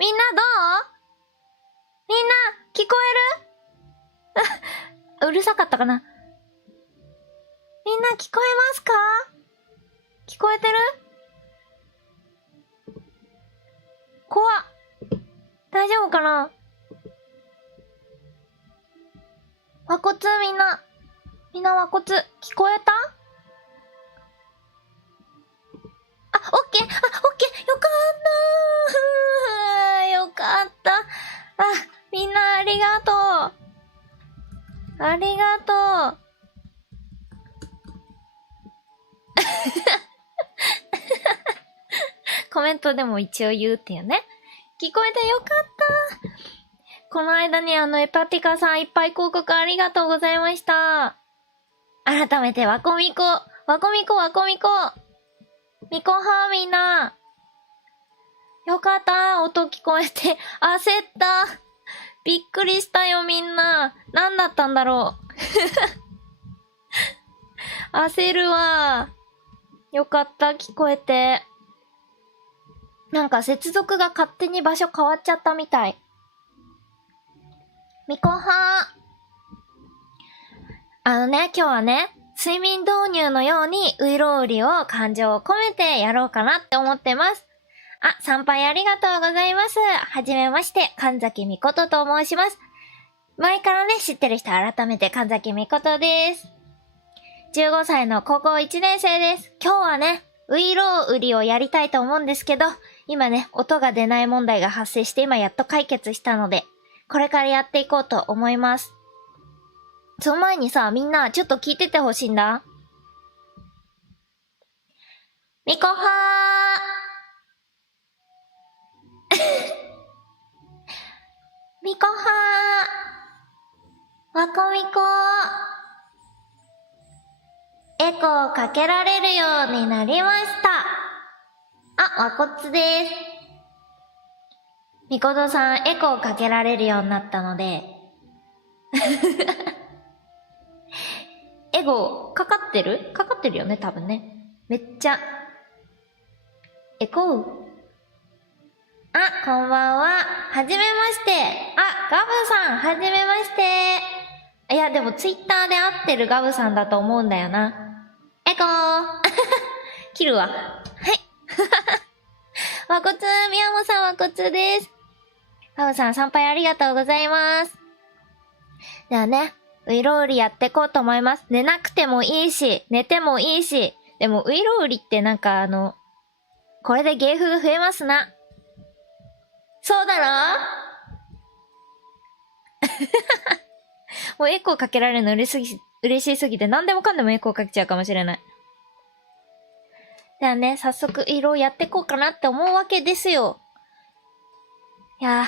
みんなどう？みんな、聞こえる？うるさかったかな？みんな聞こえますか？聞こえてる？怖っ。大丈夫かな？和骨みんな和骨聞こえた？あ、オッケー、オッケー、よかったー。よかった。あ、みんなありがとう。ありがとう。コメントでも一応言うっていうね。聞こえてよかった。この間にエパティカさんいっぱい広告ありがとうございました。改めてワコミコはみんな。よかった。音聞こえて。焦った。びっくりしたよみんな。何だったんだろう。焦るわ。よかった。聞こえて。なんか接続が勝手に場所変わっちゃったみたい。みこは今日はね、睡眠導入のようにういろうりを感情を込めてやろうかなって思ってます。あ、参拝ありがとうございます。はじめまして、神崎みことと申します。前からね、知ってる人改めて神崎みことです。15歳の高校1年生です。今日はね、ういろうりをやりたいと思うんですけど、今ね、音が出ない問題が発生して今やっと解決したので、これからやっていこうと思います。その前にさ、みんなちょっと聞いててほしいんだ。みこはーみこはーわこみこエコーかけられるようになりました。あ、わこっつです。みことさんエコーかけられるようになったのでエゴかかってるよね多分ね。めっちゃエコー。あ、こんばんは。はじめまして。あ、ガブさん、はじめまして。いや、でもツイッターで会ってるガブさんだと思うんだよな。エコー切るわ。はいわこつ、宮本さんわこつです。ガブさん、参拝ありがとうございます。ではね、ういろうりやってこうと思います。寝なくてもいいし、寝てもいいし。でも、ういろうりってなんかこれで芸風が増えますな。そうだろもうエコーかけられるの嬉しすぎて何でもかんでもエコーかけちゃうかもしれない。ではね、早速色をやってこうかなって思うわけですよ。いやー。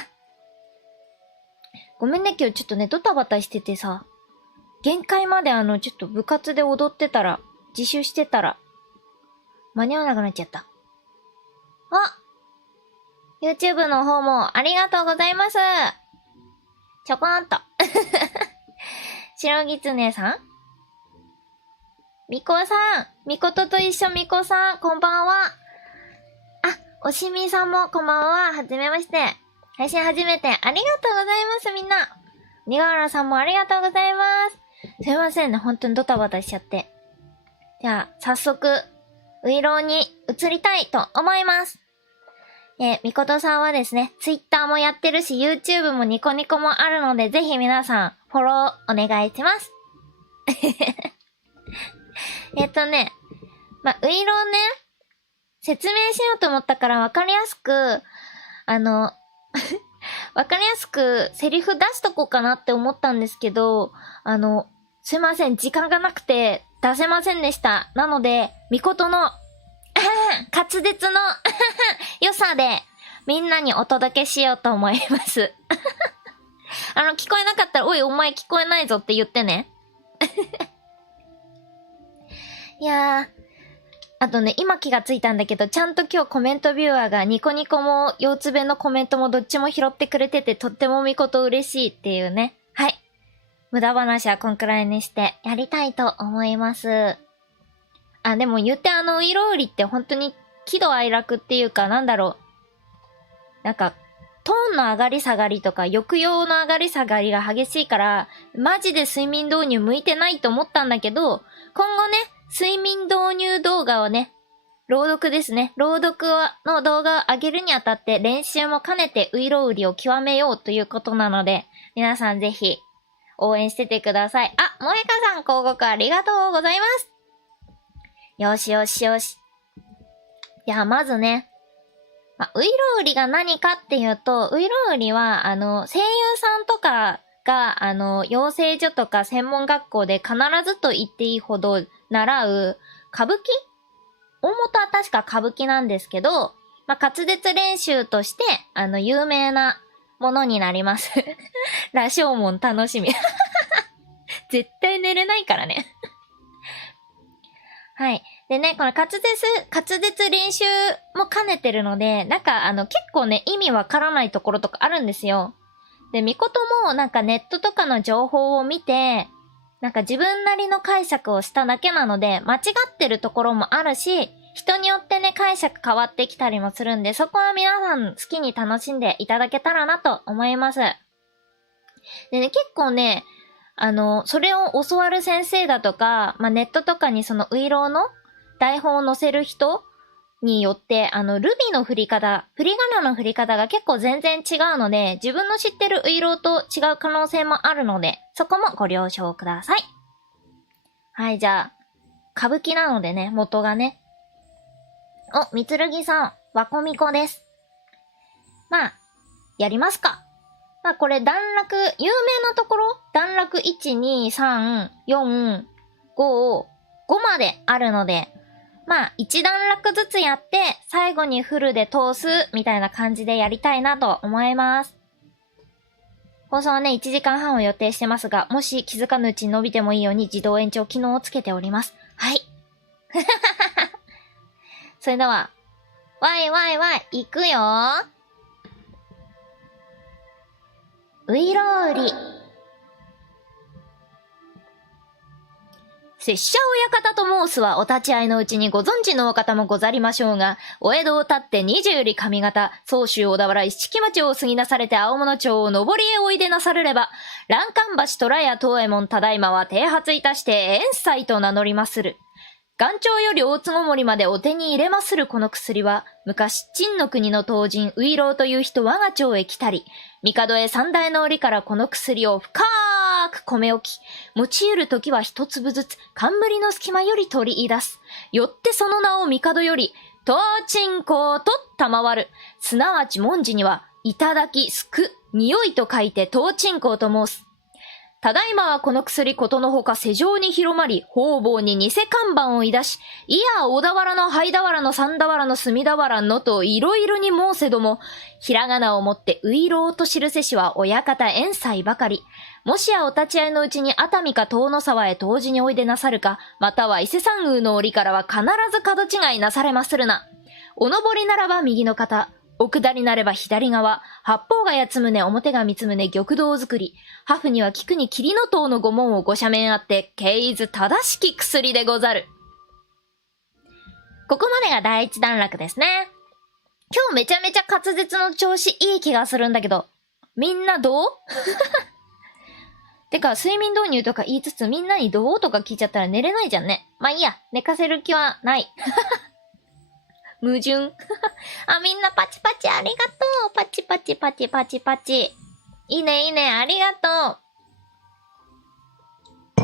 ごめんね、今日ちょっとね、ドタバタしててさ、限界までちょっと部活で踊ってたら、自習してたら、間に合わなくなっちゃった。あ！ YouTube の方もありがとうございます。ちょこーんと。白狐さんみこさんみことと一緒みこさん、こんばんは。あ、おしみさんもこんばんは。はじめまして。配信初めてありがとうございます、みんな。にがわらさんもありがとうございます。すいませんね、本当にドタバタしちゃって。じゃあ、早速、ういろうに移りたいと思います。みことさんはですね、Twitter もやってるし、YouTube もニコニコもあるので、ぜひ皆さん、フォローお願いします。ういろうね、説明しようと思ったからわかりやすく、わかりやすくセリフ出しとこうかなって思ったんですけど、すいません、時間がなくて出せませんでした。なので、みことの滑舌の良さでみんなにお届けしようと思います。聞こえなかったら、おいお前聞こえないぞって言ってね。いやー、あとね、今気がついたんだけど、ちゃんと今日コメントビューアーがニコニコも腰つべのコメントもどっちも拾ってくれてて、とってもみこと嬉しいっていうね。はい。無駄話はこんくらいにしてやりたいと思います。あ、でも言ってういろうりって本当に喜怒哀楽っていうかなんだろう。なんか、トーンの上がり下がりとか抑揚の上がり下がりが激しいから、マジで睡眠導入向いてないと思ったんだけど、今後ね、睡眠導入動画をね、朗読ですね。朗読の動画を上げるにあたって練習も兼ねてういろうりを極めようということなので、皆さんぜひ応援しててください。あ、萌香さん広告ありがとうございます。よしよしよし。いや、まずね、ういろうりが何かっていうと、ういろうりは、声優さんとかが、養成所とか専門学校で必ずと言っていいほど習う歌舞伎？大元は確か歌舞伎なんですけど、滑舌練習として、有名なものになります。羅生門楽しみ。絶対寝れないからね。はい。でね、この滑舌練習も兼ねてるので、なんか結構ね、意味わからないところとかあるんですよ。で、みこともなんかネットとかの情報を見て、なんか自分なりの解釈をしただけなので、間違ってるところもあるし、人によってね、解釈変わってきたりもするんで、そこは皆さん好きに楽しんでいただけたらなと思います。でね、結構ね、それを教わる先生だとか、ネットとかにそのウイローの台本を載せる人によって、ルビの振り方、振り仮名の振り方が結構全然違うので、自分の知ってるウイローと違う可能性もあるので、そこもご了承ください。はい、じゃあ、歌舞伎なのでね、元がね。お、みつるぎさん、わこみこです。やりますか。これ段落、有名なところ、段落1、2、3、4、5、5まであるので、1段落ずつやって、最後にフルで通す、みたいな感じでやりたいなと思います。放送はね、1時間半を予定してますが、もし気づかぬうちに伸びてもいいように自動延長機能をつけております。はい。それでは、わいわいわい、いくよー。ういろうり。拙者親方と申すはお立ち会いのうちにご存知のお方もござりましょうが、お江戸を立って20より上方、総州小田原一色町を過ぎなされて青物町を上りへおいでなされれば、欄干橋虎屋東右衛門ただいまは剃髪いたして遠斎と名乗りまする。元朝より大坪森までお手に入れまするこの薬は、昔、陳の国の当人、ウイローという人我が町へ来たり、帝へ三代の折からこの薬を深く込め置き、用いるときは一粒ずつ、冠の隙間より取り出す。よってその名を帝より、東鎮香と賜る。すなわち文字には、いただき、すく、匂いと書いて東鎮香と申す。ただいまはこの薬ことのほか世上に広まり、方々に偽看板をいだし、いや小田原の灰田原の三田原の隅田原のといろいろに申せども、ひらがなをもってういろうと記せしは親方遠斎ばかり。もしやお立ち会いのうちに熱海か遠野沢へ同時においでなさるか、または伊勢山宮の折からは必ず角違いなされまするな。お登りならば右の方。お下りなれば左側、八方が八つ宗、表が三つ宗、玉堂作り。ハフには菊に霧の塔の御門をご赦免あって、経緯ず正しき薬でござる。ここまでが第一段落ですね。今日めちゃめちゃ滑舌の調子いい気がするんだけど、みんなどうてか、睡眠導入とか言いつつみんなにどうとか聞いちゃったら寝れないじゃんね。いいや、寝かせる気はない。矛盾。みんなパチパチありがとう。パチパチパチパチパチ。いいねいいね、ありがと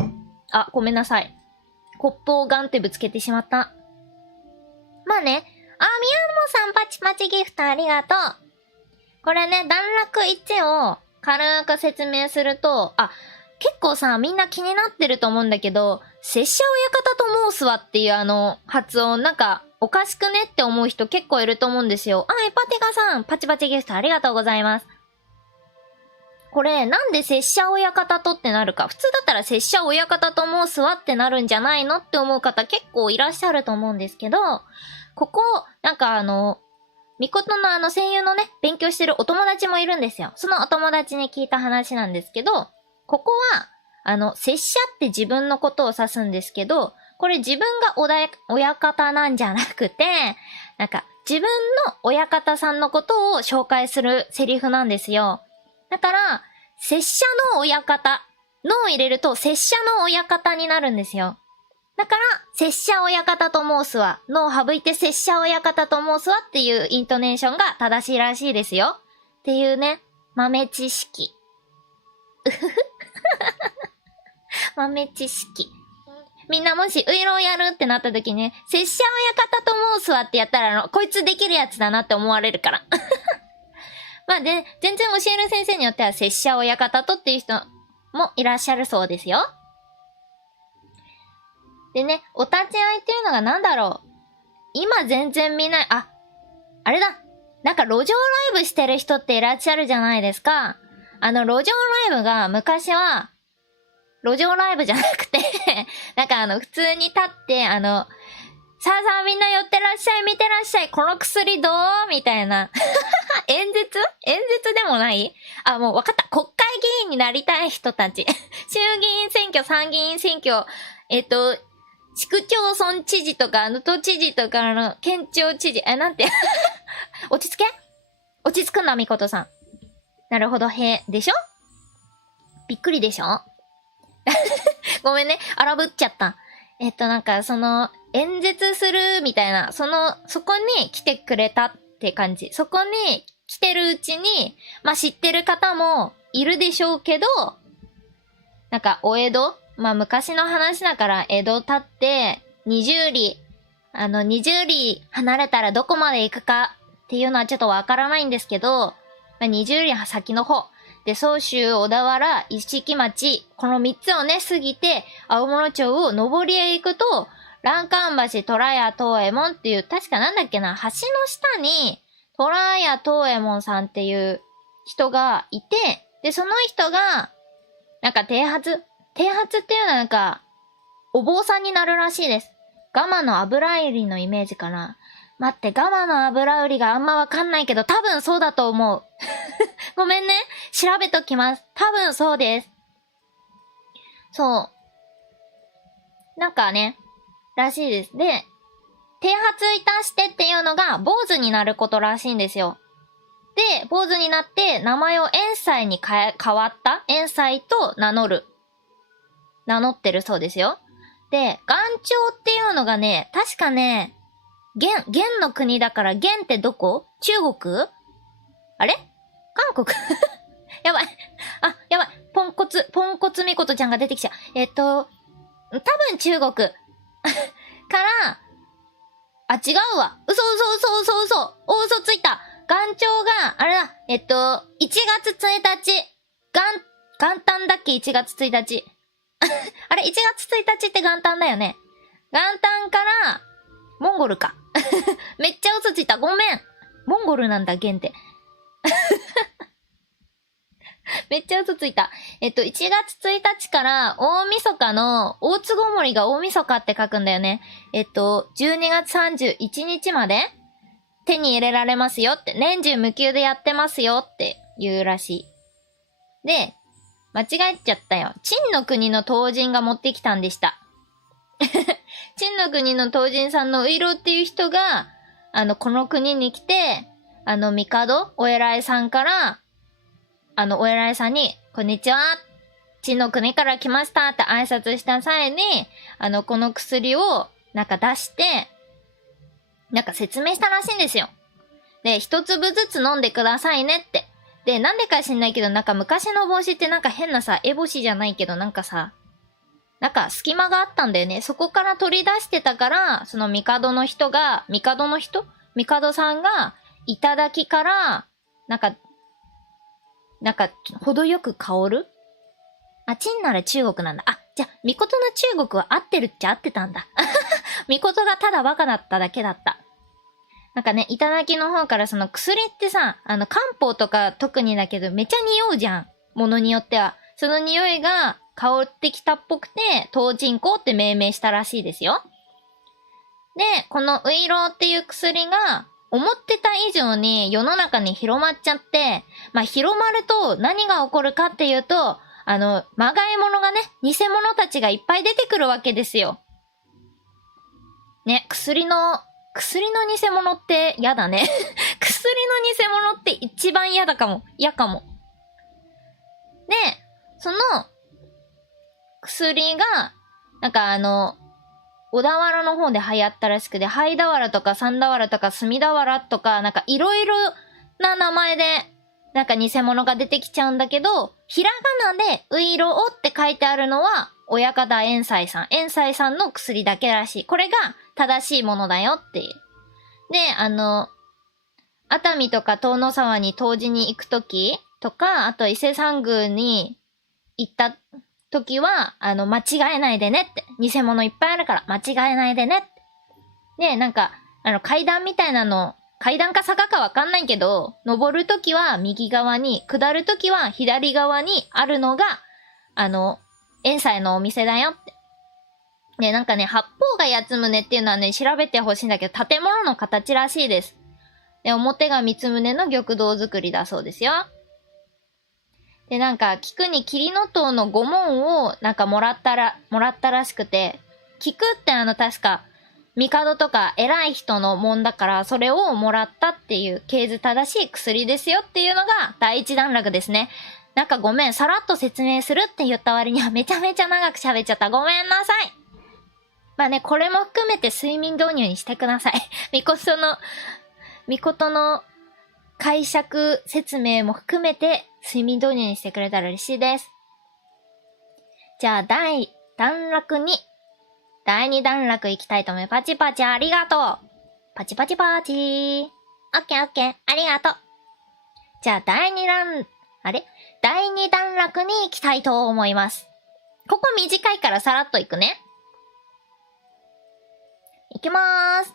う。ごめんなさい。コップをガンってぶつけてしまった。宮野さんパチパチギフトありがとう。これね、段落1を軽く説明すると、結構さ、みんな気になってると思うんだけど、拙者親方と申すわっていう発音、なんか、おかしくねって思う人結構いると思うんですよ。エパテカさん、パチパチギフトありがとうございます。これ、なんで拙者親方とってなるか。普通だったら拙者親方と申すわってなるんじゃないのって思う方結構いらっしゃると思うんですけど、ここ、なんかみことの声優のね、勉強してるお友達もいるんですよ。そのお友達に聞いた話なんですけど、ここは、拙者って自分のことを指すんですけど、これ自分が親方なんじゃなくて、なんか、自分の親方さんのことを紹介するセリフなんですよ。だから、拙者の親方のを入れると拙者の親方になるんですよ。だから、拙者親方と申すわ。のを省いて拙者親方と申すわっていうイントネーションが正しいらしいですよ。っていうね、豆知識。豆知識。みんなもしウイロをやるってなった時ね、拙者親方と申すわってやったらこいつできるやつだなって思われるから。まあで、全然教える先生によっては拙者親方とっていう人もいらっしゃるそうですよ。でね、お立ち会いっていうのがなんだろう。今全然見ない、あれだ。なんか路上ライブしてる人っていらっしゃるじゃないですか。路上ライブが昔は、路上ライブじゃなくてなんか普通に立って、さあさあみんな寄ってらっしゃい、見てらっしゃい、この薬どうみたいな。演説でもない？もうわかった。国会議員になりたい人たち。衆議院選挙、参議院選挙、市区町村知事とか、都知事とか県庁知事、なんて落ち着くんだ、みことさん。なるほど、でしょ？びっくりでしょ？ごめんね、荒ぶっちゃった。なんか、演説するみたいな、そこに来てくれたって感じ。そこに来てるうちに、まあ、知ってる方もいるでしょうけど、なんか、お江戸？まあ、昔の話だから、江戸立って、20里離れたらどこまで行くかっていうのはちょっとわからないんですけど、まあ、20里先の方。で、総州、小田原、一色町、この3つをね、過ぎて、青物町を上りへ行くと、欄干橋、虎屋東右衛門っていう、確かなんだっけな、橋の下に、虎屋東右衛門さんっていう人がいて、で、その人が、なんか剃髪っていうのはなんか、お坊さんになるらしいです。ガマの油売りのイメージかな。待って、ガマの油売りがあんまわかんないけど、多分そうだと思う。ごめんね。調べときます。多分そうです。そう。なんかね、らしいです。で、剃髪いたしてっていうのが、坊主になることらしいんですよ。で、坊主になって、名前を円斎に変わった。円斎と名乗ってるそうですよ。で、元朝っていうのがね、確かね、元の国だから、元ってどこ？中国？あれ？韓国？やばい。やばい。ポンコツみことちゃんが出てきちゃう。多分中国。から、違うわ。嘘。嘘ついた。元朝が、あれだ、1月1日。元旦だっけ ?1 月1日。あれ ?1 月1日って元旦だよね。元旦から、モンゴルか。めっちゃ嘘ついた。ごめん。モンゴルなんだ、元って。めっちゃ嘘ついた。1月1日から大晦日の大つごもりが大晦日って書くんだよね。12月31日まで手に入れられますよって、年中無休でやってますよって言うらしい。で、間違えちゃったよ。陳の国の唐人が持ってきたんでした。陳の国の唐人さんのウイロっていう人が、この国に来て、帝、お偉いさんから、お偉いさんに、こんにちは。陳の国から来ましたって挨拶した際に、この薬を、なんか出して、なんか説明したらしいんですよ。で、一粒ずつ飲んでくださいねって。で、なんでか知んないけど、なんか昔の帽子ってなんか変なさ、烏帽子じゃないけどなんかさ、なんか隙間があったんだよね。そこから取り出してたから、その帝さんが、いただきから、なんか、程よく香る？陳なら中国なんだ。じゃあ、巫女の中国は合ってるっちゃ合ってたんだ。巫女がただバカだっただけだった。なんかね、いただきの方からその薬ってさ、漢方とか特にだけどめっちゃ匂うじゃん。ものによっては。その匂いが香ってきたっぽくて、唐人香って命名したらしいですよ。で、このウイローっていう薬が、思ってた以上に世の中に広まっちゃって、まあ広まると何が起こるかっていうと、まがい物がね、偽物たちがいっぱい出てくるわけですよ。ね、薬の薬の偽物って嫌だね。薬の偽物って一番嫌かも。で、その薬が、なんか小田原の方で流行ったらしくて、灰俵とか三俵とか墨俵とか、なんかいろいろな名前で、なんか偽物が出てきちゃうんだけど、ひらがなでういろおって書いてあるのは、親方遠斎さんの薬だけらしい。これが正しいものだよっていう。で、熱海とか遠野沢に湯治に行くときとか、あと伊勢参宮に行ったときは、間違えないでねって。偽物いっぱいあるから間違えないでねって。で、なんか、階段みたいなの、階段か坂かわかんないけど、登るときは右側に、下るときは左側にあるのが、遠斎のお店だよって。で、なんかね、八方が八つ宗っていうのはね、調べてほしいんだけど、建物の形らしいです。で、表が三つ宗の玉堂作りだそうですよ。で、なんか、菊に桐の塔の御紋を、なんかもらったらしくて、菊って確か、帝とか偉い人のもんだから、それをもらったっていう、経図正しい薬ですよっていうのが、第一段落ですね。なんかごめん、さらっと説明するって言った割にはめちゃめちゃ長く喋っちゃった。ごめんなさい。まあね、これも含めて睡眠導入にしてください。命の解釈説明も含めて睡眠導入にしてくれたら嬉しいです。じゃあ、第2段落いきたいと思います。パチパチありがとう。パチパチパチー。オッケーオッケー。ありがとう。じゃあ、第2段落に行きたいと思います。ここ短いからさらっといくね。いきまーす。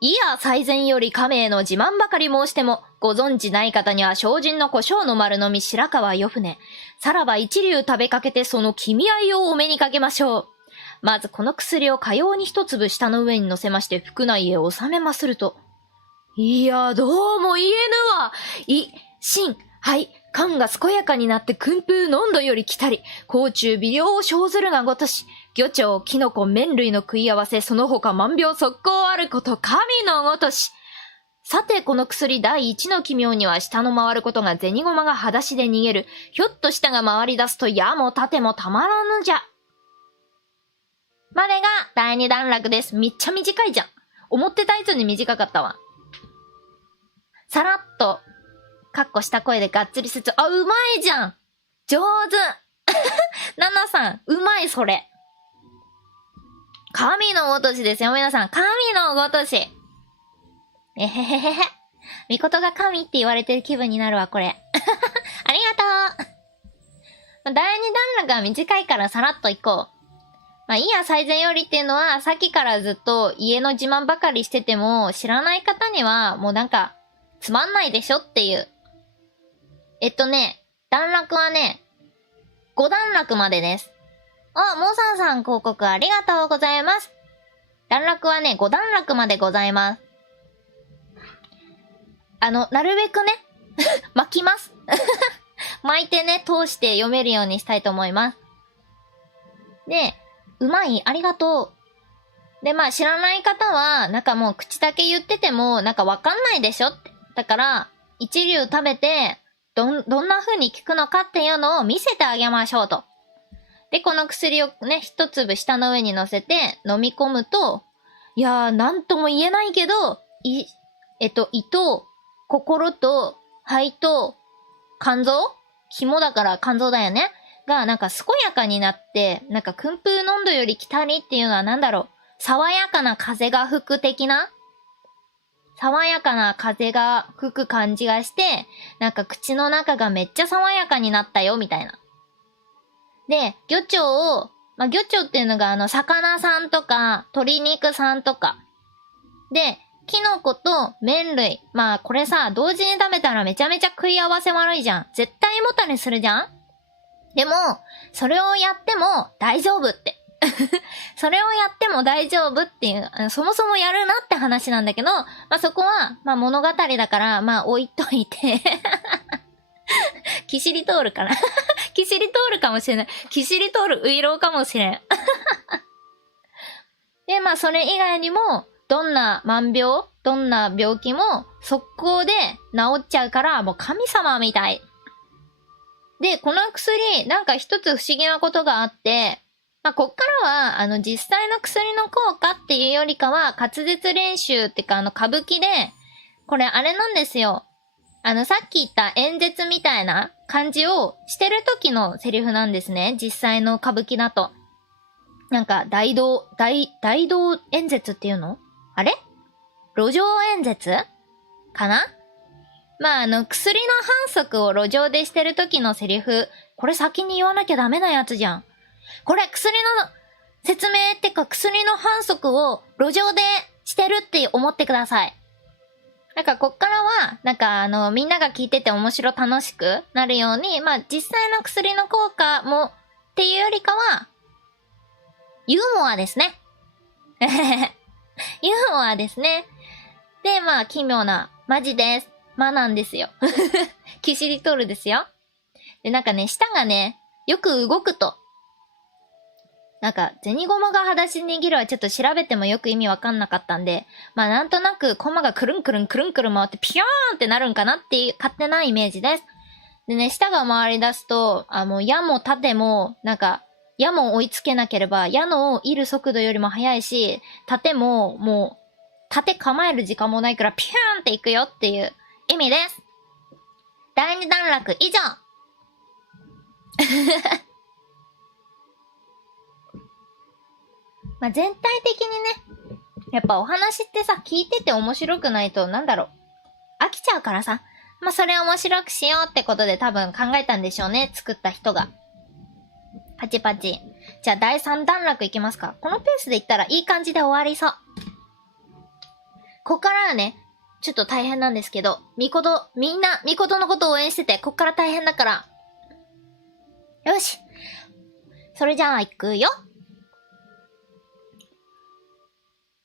いや、最前より家名の自慢ばかり申しても、ご存知ない方には精進の胡椒の丸のみ白川よ船。さらば一流食べかけてその君合いをお目にかけましょう。まずこの薬をかように一粒舌の上に乗せまして腹内へ収めますると。いや、どうも言えぬわ。心、肺、肝が健やかになって訓風濃度より来たり、甲虫微量を生ずるがごとし、魚鳥、キノコ、麺類の食い合わせ、その他万病速攻あること、神のごとし。さて、この薬第一の奇妙には、下の回ることが銭駒が裸足で逃げる。ひょっと下が回り出すと、矢も盾もたまらぬじゃ。までが第2段落です。めっちゃ短いじゃん。思ってた以上に短かったわ。さらっと、かっこした声でがっつり説。あ、うまいじゃん。上手。ナナさん、うまいそれ。神のごとしですよ、皆さん。神のごとし。えへへへへ。みことが神って言われてる気分になるわ、これ。ありがとう。第2段落は短いからさらっと行こう。まあいいや、最前よりっていうのは、さっきからずっと家の自慢ばかりしてても、知らない方には、もうなんか、つまんないでしょっていう。段落はね、5段落までです。あ、モーサンさん広告ありがとうございます。段落はね、5段落までございます。なるべくね、巻きます。巻いてね、通して読めるようにしたいと思います。で、うまい、ありがとう。で、まあ知らない方は、なんかもう口だけ言ってても、なんかわかんないでしょって。だから、一流食べて、どんな風に効くのかっていうのを見せてあげましょうと。で、この薬をね、一粒舌の上に乗せて飲み込むと、いやー、なんとも言えないけど、胃と、心と、肺と、肝臓？肝だから肝臓だよね。が、なんか健やかになって、なんか訓風濃度より来たりっていうのはなんだろう。爽やかな風が吹く的な？爽やかな風が吹く感じがして、なんか口の中がめっちゃ爽やかになったよ、みたいな。で、魚鳥っていうのが魚さんとか、鶏肉さんとか。で、キノコと麺類。まあこれさ、同時に食べたらめちゃめちゃ食い合わせ悪いじゃん。絶対胃もたれするじゃん？でも、それをやっても大丈夫って。それをやっても大丈夫っていう、そもそもやるなって話なんだけど、まあそこは、まあ物語だから、まあ置いといて。キシリトールかな。キシリトールかもしれない。キシリトールウイローかもしれん。で、まあそれ以外にも、どんな万病、どんな病気も速攻で治っちゃうから、もう神様みたい。で、この薬、なんか一つ不思議なことがあって、まあ、こっからは、実際の薬の効果っていうよりかは、滑舌練習ってか、歌舞伎で、これあれなんですよ。さっき言った演説みたいな感じをしてる時のセリフなんですね。実際の歌舞伎だと。なんか、大道演説っていうの？あれ？路上演説かな？まあ、薬の反則を路上でしてる時のセリフ、これ先に言わなきゃダメなやつじゃん。これ薬の説明ってか薬の反則を路上でしてるって思ってください。なんかこっからは、なんかみんなが聞いてて面白楽しくなるように、まあ実際の薬の効果もっていうよりかは、ユーモアですね。ユーモアですね。で、まあ奇妙な、マジです。なんですよ。キシリトールですよ。で、なんかね、舌がね、よく動くと。なんか、銭駒が裸足握るはちょっと調べてもよく意味わかんなかったんで、まあなんとなく駒がくるんくるんくるんくるん回ってピヨーンってなるんかなっていう勝手なイメージです。でね、舌が回り出すと、矢も盾も、なんか、矢も追いつけなければ、矢のいる速度よりも速いし、盾ももう、盾構える時間もないからピューンっていくよっていう意味です。第2段落以上。まあ、全体的にね、やっぱお話ってさ、聞いてて面白くないと、なんだろう、飽きちゃうからさ、まあ、それ面白くしようってことで多分考えたんでしょうね、作った人が。パチパチ。じゃあ第3段落いきますか。このペースでいったらいい感じで終わりそう。こっからはね、ちょっと大変なんですけど、みんな、みことのことを応援してて、こっから大変だから。よし。それじゃあ行くよ。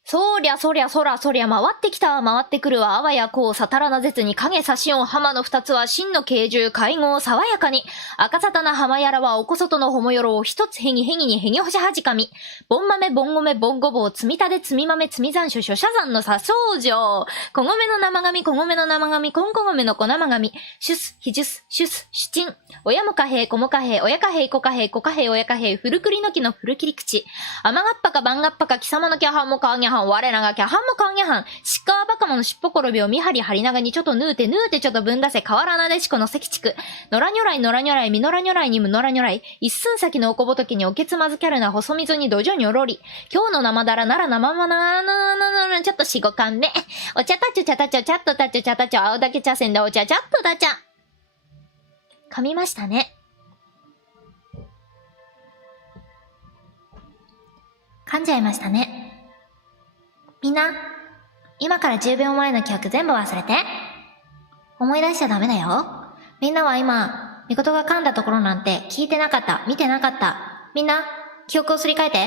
そりゃそりゃそらそりゃ回ってきた回ってくるはあわやこうさたらな絶に影差し音浜の二つは真の慶獣会合爽やかに赤沙汰な浜やらはおこそとのほもよろを一つへぎへぎにへぎほしはじかみぼん豆ぼん米ぼんごぼうつみたでつみ豆つみ残暑諸社山のさそうじょう小米の生紙小米の生紙こんこ米の小生紙シュスヒジュスシュスシュチン親も貨幣子も貨幣親貨幣子貨幣子貨幣親貨幣古栗の木の古切り口甘がっぱか番がっぱか貴様のキャハンもかあぎゃはん我らがキャハンもかんやはん。しっかわばかものしっぽころびを見張り張りながにちょっとぬうてちょっとぶんだせ河原なでしこの関地区。野良如来野良如来みのら如来にむのら如来。一寸先のおこぼときにおけつまずキャルな細溝に土壌におろり。今日の生だらなら生まなちょっと四五巻目。お茶たちょ茶たちょチャットたちょ茶たちょ青だけ茶せんだお茶チャットだ茶。噛みましたね。噛んじゃいましたね。みんな、今から10秒前の記憶全部忘れて。思い出しちゃダメだよ。みんなは今、みことが噛んだところなんて聞いてなかった、見てなかった。みんな、記憶をすり替えて。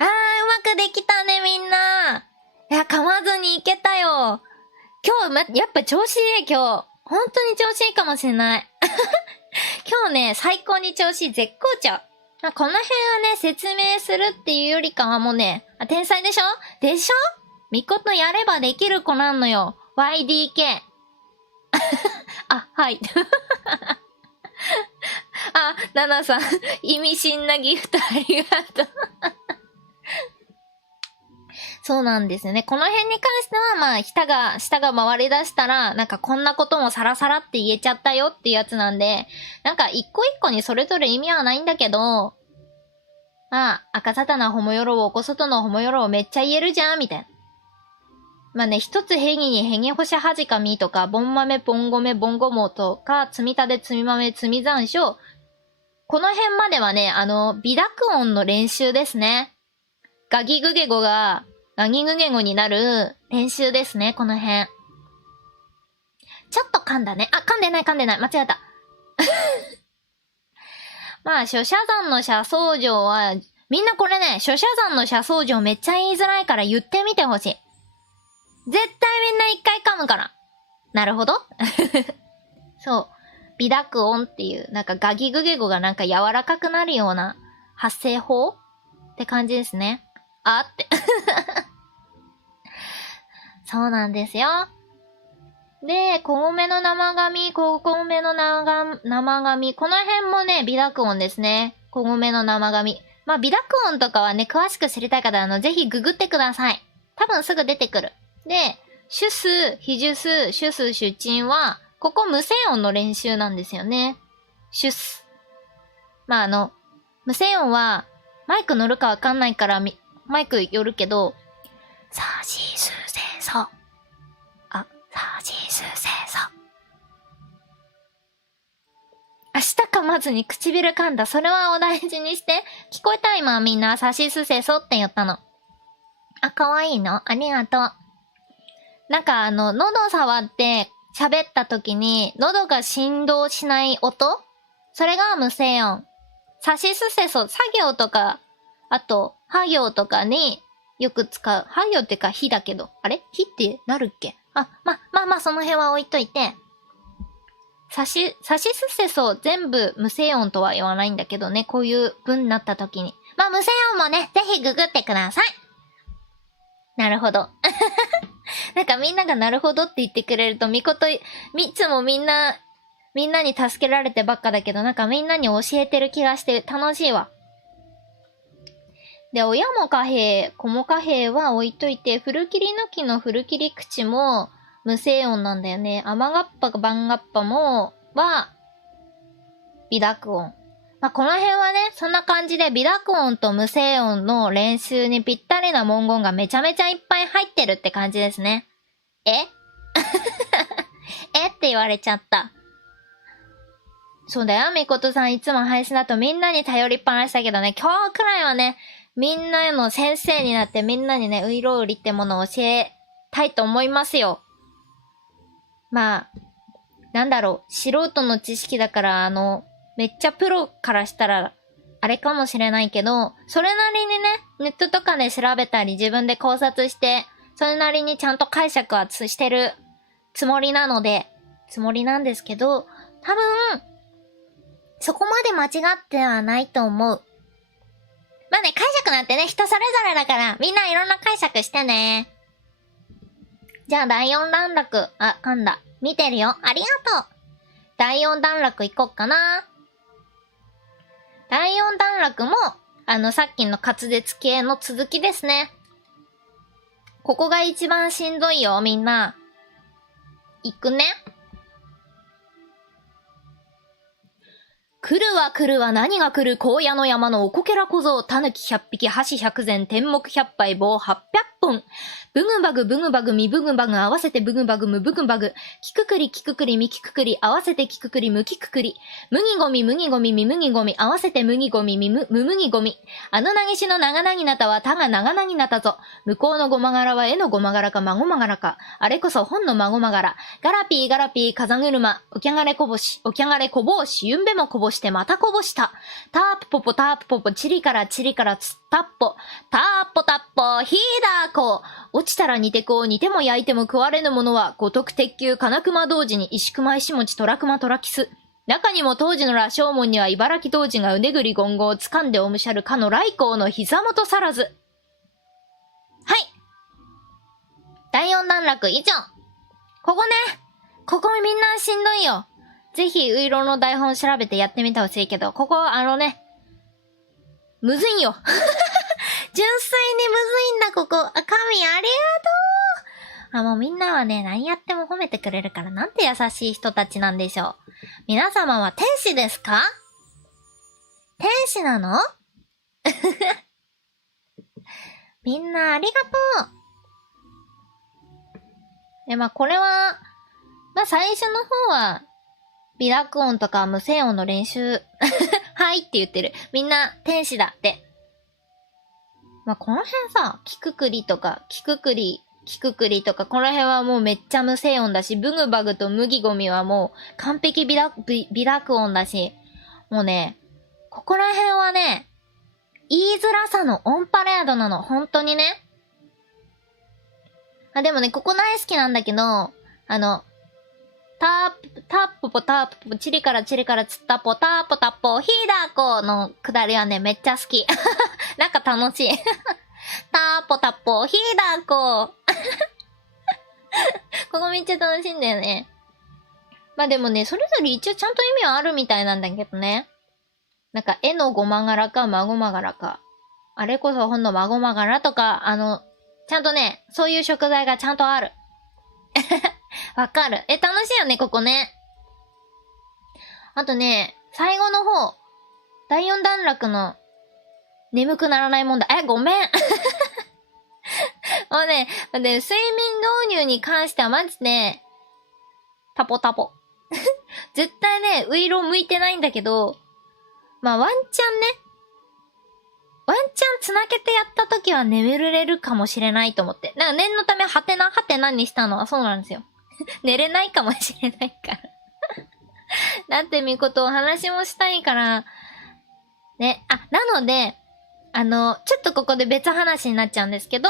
うまくできたね、みんな。いや、噛まずにいけたよ。今日、やっぱ調子いい、今日。本当に調子いいかもしれない。今日ね、最高に調子いい、絶好調。この辺はね、説明するっていうよりかはもうね、天才でしょでしょみことやればできる子なんのよ。YDK。はい。ナナさん、意味深なギフトありがとう。そうなんですよね。この辺に関しては、まあ、舌が回り出したら、なんかこんなこともサラサラって言えちゃったよっていうやつなんで、なんか一個一個にそれぞれ意味はないんだけど、赤沙汰なホモヨロをおこそとのホモヨロをめっちゃ言えるじゃんみたいな。まあね、一つヘギにヘギホシハジカミとか、ボン豆、ボンゴメ、ボンゴモとか、積み立て、積み豆、積み残暑。この辺まではね、微濁音の練習ですね。ガギグゲゴが、ガギグゲゴになる練習ですね、この辺。ちょっと噛んだね。噛んでない。間違えた。まあ、諸社山の社僧正は、みんなこれね、諸社山の社僧正めっちゃ言いづらいから言ってみてほしい。絶対みんな一回噛むから。なるほどそう。微濁音っていう、なんかガギグゲ語がなんか柔らかくなるような発声法って感じですね。あって。そうなんですよ。で、小米の生紙、小米の生紙。この辺もね、微濁音ですね。小米の生紙。まあ、微濁音とかはね、詳しく知りたい方は、ぜひググってください。多分すぐ出てくる。で、主数、非主数、主数、主鎮は、ここ無声音の練習なんですよね。主数。まあ、無声音は、マイク乗るかわかんないから、マイク寄るけど、さしすせそ。あ、さしすせそ。明日噛まずに唇噛んだ。それはお大事にして。聞こえた今みんな、さしすせそって言ったの。あ、かわいいの？ありがとう。なんか喉触って喋った時に、喉が振動しない音？それが無声音。さしすせそ、作業とか、あと、は行とかによく使う。は行ってか、ひだけど。あれ？ひってなるっけ？あ、まあ、その辺は置いといて。さしすせそ全部無声音とは言わないんだけどね。こういう文になった時に。まあ、無声音もね、ぜひググってください。なるほど。なんかみんながなるほどって言ってくれると、いつもみんなに助けられてばっかだけど、なんかみんなに教えてる気がして楽しいわ。で、親も貨幣、子も貨幣は置いといて、古切り抜きの古切り口も無声音なんだよね。甘がっぱ、番がっぱは、微濁音。まあ、この辺はね、そんな感じで微濁音と無声音の練習にぴったりな文言がめちゃめちゃいっぱい入ってるって感じですね。ええって言われちゃった。そうだよ、みことさんいつも配信だとみんなに頼りっぱなしだけどね、今日くらいはね、みんなの先生になってみんなにね、ういろうりってものを教えたいと思いますよ。まあ、なんだろう、素人の知識だからめっちゃプロからしたら、あれかもしれないけど、それなりにね、ネットとかで調べたり自分で考察して、それなりにちゃんと解釈はしてるつもりなんですけど、多分、そこまで間違ってはないと思う。まあね、解釈なんてね、人それぞれだから、みんないろんな解釈してね。じゃあ第4段落、噛んだ。見てるよ。ありがとう。第4段落行こっかな。第4段落も、さっきの滑舌系の続きですね。ここが一番しんどいよ、みんな。いくね。来るは来るは何が来る荒野の山のおこけら小僧、たぬき100匹、箸100膳、天目100杯、棒800本。ブグバグ、ブグバグ、ミブグバグ、合わせてブグバグ、ムブグバグ。キククリ、キククリ、ミキククリ、合わせてキククリ、ムキククリ。麦ゴミ、麦ゴミ、ミ麦ゴミ、合わせて麦ゴミ、ム麦ゴミ。あのなぎしの長なぎなたはたが長なぎなたぞ。向こうのごま柄は絵のごま柄か孫ま柄か。あれこそ本の孫ま柄。ガラピーガラピー風車。おきゃがれこぼし、おきゃがれこぼうし、ゆんべもこぼしてまたこぼした。タープポポタープポポ、チリからチリからつったっぽ。ターポタッポ、ヒーダーコ。落ちたら煮てこう、煮ても焼いても食われぬものは、五徳鉄球、金熊同時に石熊石持ち、虎熊虎キス。中にも当時の羅生門には茨城当時がうねぐりゴンゴを掴んでおむしゃるかの来光の膝元さらず。はい。第4段落以上。ここみんなしんどいよ。ぜひ、ういろの台本調べてやってみてほしいけど、ここむずいよ。純粋にむずいんだ、ここ。神ありがとう。もうみんなはね、何やっても褒めてくれるから、なんて優しい人たちなんでしょう。皆様は天使ですか？天使なの？みんなありがとう。で、これは、最初の方は、微濁音とか無声音の練習。はいって言ってる。みんな天使だって。この辺さ、キククリとか、キククリとか、この辺はもうめっちゃ無声音だし、ブグバグと麦ゴミはもう完璧微濁音だし、もうね、ここら辺はね、言いづらさのオンパレードなの、本当にね。でもね、ここ大好きなんだけど、タッポポタッポポ、チリからチリからつったぽタッポタッポ、ヒーダーコのくだりはね、めっちゃ好き。なんか楽しい。タポタポ、ひだこ。ここめっちゃ楽しいんだよね。まあでもね、それぞれ一応ちゃんと意味はあるみたいなんだけどね。なんか、絵のごまがらか、まごまがらか。あれこそほんのまごまがらとか、ちゃんとね、そういう食材がちゃんとある。わかる。楽しいよね、ここね。あとね、最後の方、第4段落の、眠くならない問題。ごめん。もうね、睡眠導入に関してはマジで、タポタポ。絶対ね、ウイロ向いてないんだけど、まあワンチャンね、ワンチャン繋げてやった時は眠れるかもしれないと思って。なんか念のためハテナにしたのはそうなんですよ。寝れないかもしれないから。だってみことお話もしたいから、ね、なので、ちょっとここで別話になっちゃうんですけど、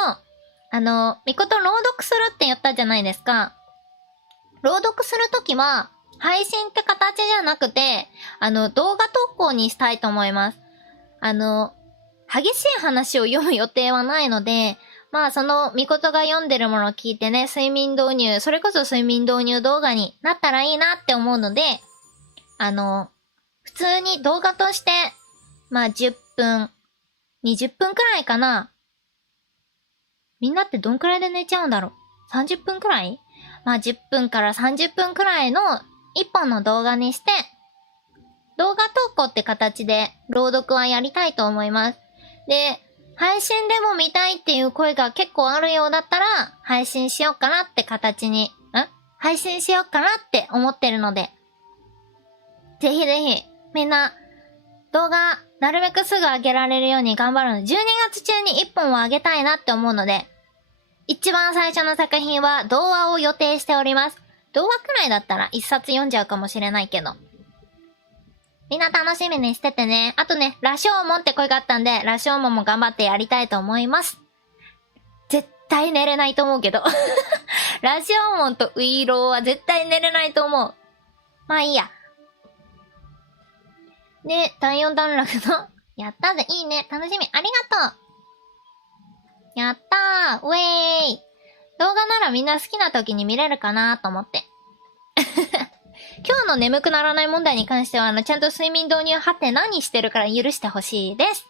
みこと朗読するって言ったじゃないですか。朗読するときは、配信って形じゃなくて、動画投稿にしたいと思います。激しい話を読む予定はないので、まあみことが読んでるものを聞いてね、睡眠導入、それこそ睡眠導入動画になったらいいなって思うので、普通に動画として、まあ10分、20分くらいかな。みんなってどんくらいで寝ちゃうんだろう ?30 分くらい？まあ10分から30分くらいの1本の動画にして、動画投稿って形で朗読はやりたいと思います。で、配信でも見たいっていう声が結構あるようだったら、配信しようかなって形に、配信しようかなって思ってるので、ぜひぜひ、みんな、動画、なるべくすぐ上げられるように頑張るので、12月中に1本は上げたいなって思うので、一番最初の作品は童話を予定しております。童話くらいだったら1冊読んじゃうかもしれないけど。みんな楽しみにしててね。あとね、羅生門って声があったんで、羅生門も頑張ってやりたいと思います。絶対寝れないと思うけど。羅生門とウイローは絶対寝れないと思う。まあいいや。で、第4段落の、やったぜ、いいね、楽しみ、ありがとう。やったー、ウェーイ。動画ならみんな好きな時に見れるかなと思って。今日の眠くならない問題に関しては、ちゃんと睡眠導入はて何してるから許してほしいです。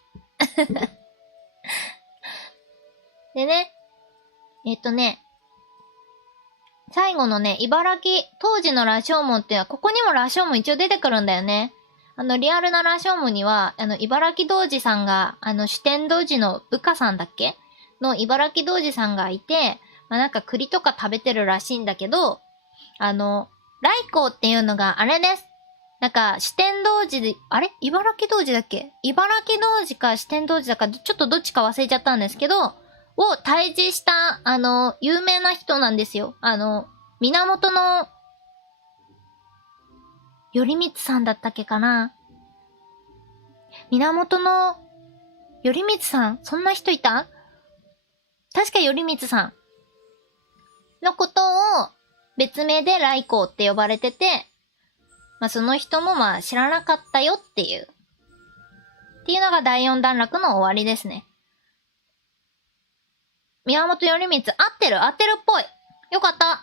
でね、最後のね、茨城、当時の羅生門っていうのは、ここにも羅生門一応出てくるんだよね。リアルな羅生門には、茨城童子さんが、主天童子の部下さんだっけの茨城童子さんがいて、まあ、なんか栗とか食べてるらしいんだけど、来光っていうのがあれです。なんか、四天童子で、あれ茨城童子だっけ茨城童子か四天童子だか、ちょっとどっちか忘れちゃったんですけど、を退治した、有名な人なんですよ。源の、頼光さんだったっけかな源の、頼光さんそんな人いた確か頼光さんのことを別名で来光って呼ばれてて、まあ、その人もまあ知らなかったよっていう。っていうのが第4段落の終わりですね。源頼光、合ってるっぽい。よかった。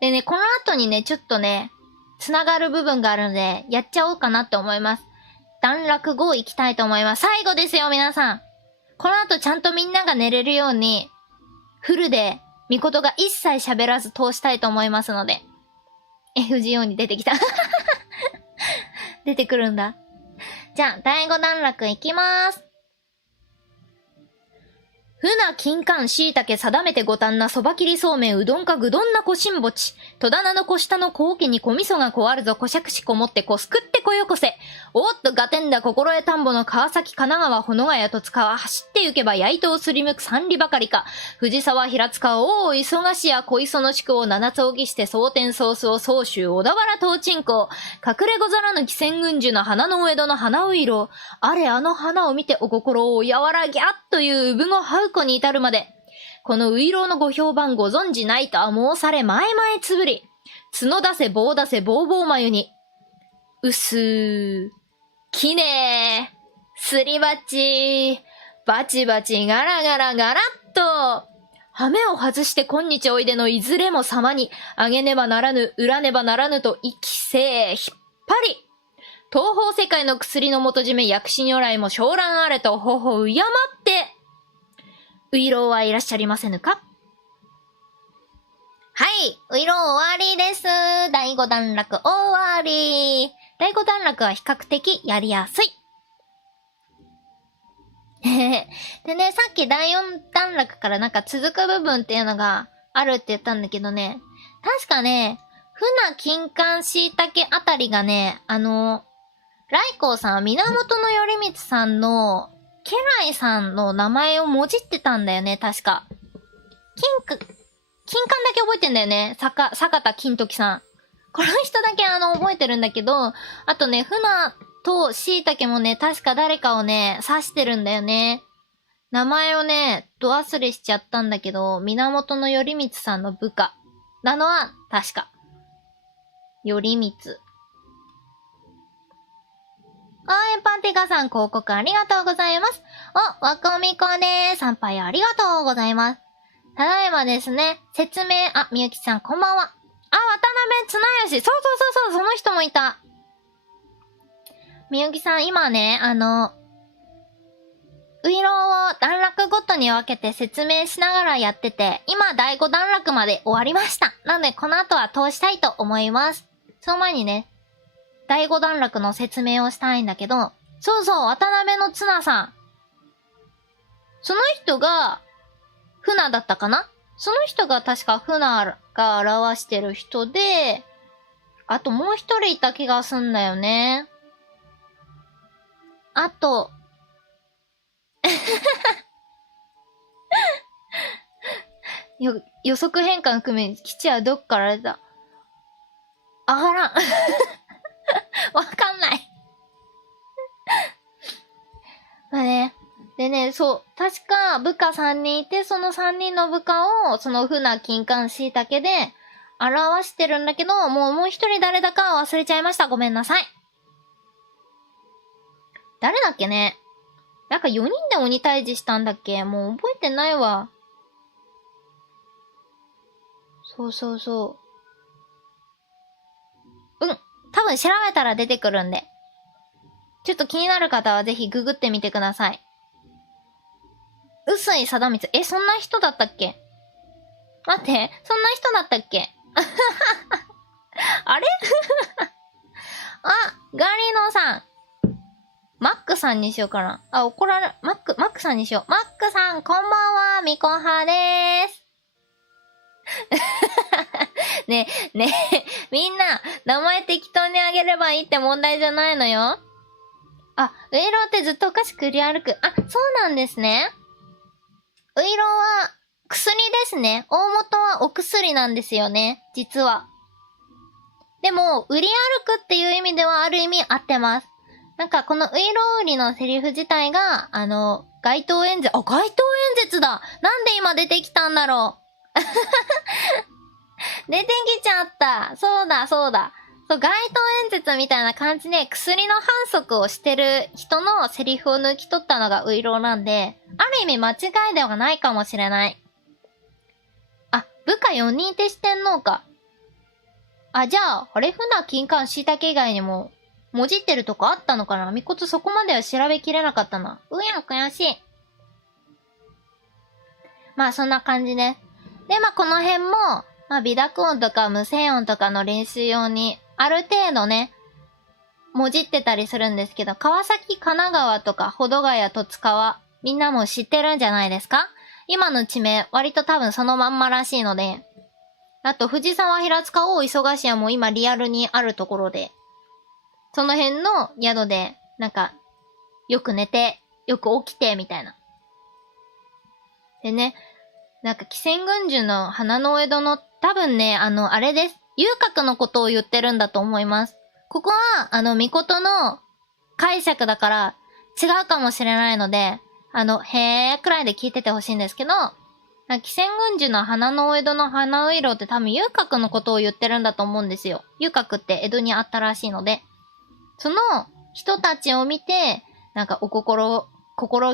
でね、この後にね、ちょっとね、つながる部分があるので、やっちゃおうかなって思います。段落5行きたいと思います。最後ですよ、皆さん。この後ちゃんとみんなが寝れるように、フルで、みことが一切喋らず通したいと思いますので。FGO に出てきた。出てくるんだ。じゃあ、第5段落いきまーす。船金柑椎茸定めて五反なそば切りそうめんうどんかぐどんなこしんぼち。戸棚の小下の小桶に小味噌がこあるぞこしゃくしこもってこすくってこよこせ。おっとガテンだ心得田んぼの川崎神奈川ほのがや戸塚は走って行けば焼いとをすりむく三里ばかりか。藤沢平塚おお忙しや小磯の地区を七つ置きして蒼天ソースを総州小田原東鎮港。隠れござらぬ汽船軍樹の花の江戸の花ういろう。あれあの花を見てお心をおやわらぎゃっという産のはうこに至るまで。このウイローのご評判ご存じないとは申され前々つぶり。角出せ棒眉に。うすー。きねー。すり鉢、バチバチガラガラガラッと、羽目を外して今日おいでのいずれも様に、あげねばならぬ、売らねばならぬと生きせ引っ張り、東方世界の薬の元締め薬師如来も昇蘭あれと頬敬って、ういろうはいらっしゃりませぬか？はい、ういろう終わりです。第5段落終わり。第5段落は比較的やりやすい。でね、さっき第4段落からなんか続く部分っていうのがあるって言ったんだけどね、確かね、船金環椎茸あたりがね、来光さん、源頼光さんの、家来さんの名前をもじってたんだよね、確か。金環だけ覚えてんだよね、坂田金時さん。この人だけ覚えてるんだけど、あとね、船と椎茸もね、確か誰かをね、指してるんだよね。名前をね、ど忘れしちゃったんだけど、源頼光さんの部下なのは、確か。頼光。パンティカさん広告ありがとうございます。わこみこでーす。参拝ありがとうございます。ただいまですね、説明、みゆきさんこんばんは。渡辺綱吉。そう、その人もいた。みゆきさん、今ね、ういろうを段落ごとに分けて説明しながらやってて、今第5段落まで終わりました。なので、この後は通したいと思います。その前にね、第5段落の説明をしたいんだけど、そう、渡辺の綱さん。その人が、船だったかな？その人が確か船が表してる人で、あともう一人いた気がすんだよね。あと、予測変換含め、基地はどっからだ？上がらん。わかんない。まあね。でね、そう。確か部下3人いて、その3人の部下を、その船金環椎茸で表してるんだけど、もう一人誰だか忘れちゃいました。ごめんなさい。誰だっけね。なんか4人で鬼退治したんだっけ？もう覚えてないわ。そう。多分調べたら出てくるんで。ちょっと気になる方はぜひググってみてください。臼井貞光。そんな人だったっけ？待って、そんな人だったっけ？あれガリノさん。マックさんにしようかな。怒られ、マックさんにしよう。マックさん、こんばんは、みこはでーす。ねえ、みんな、名前適当にあげればいいって問題じゃないのよ。ウイロウってずっとお菓子食り歩く。そうなんですね。ウイロウは、薬ですね。大元はお薬なんですよね。実は。でも、売り歩くっていう意味ではある意味合ってます。なんか、このウイロウ売りのセリフ自体が、街頭演説、街頭演説だ！なんで今出てきたんだろう出てきちゃった。そうだ。そう、街頭演説みたいな感じで薬の反則をしてる人のセリフを抜き取ったのがウイロウなんで、ある意味間違いではないかもしれない。部下4人って四天王か。じゃあ、船金環椎茸以外にも、もじってるとこあったのかな？みことそこまでは調べきれなかったな。悔しい。そんな感じね。で、この辺も、微濁音とか無声音とかの練習用に、ある程度ね、もじってたりするんですけど、川崎、神奈川とか、保土ヶ谷、戸塚は、みんなも知ってるんじゃないですか？今の地名、割と多分そのまんまらしいので、あと、藤沢、平塚、大磯ヶ谷も今リアルにあるところで、その辺の宿で、なんか、よく寝て、よく起きて、みたいな。でね、なんか、鬼仙群樹の花の江戸の、多分ね、あれです。遊郭のことを言ってるんだと思います。ここは、巫女の解釈だから、違うかもしれないので、へーくらいで聞いててほしいんですけど、鬼仙群樹の花の江戸の花ういろうって多分遊郭のことを言ってるんだと思うんですよ。遊郭って江戸にあったらしいので。その人たちを見て、なんか心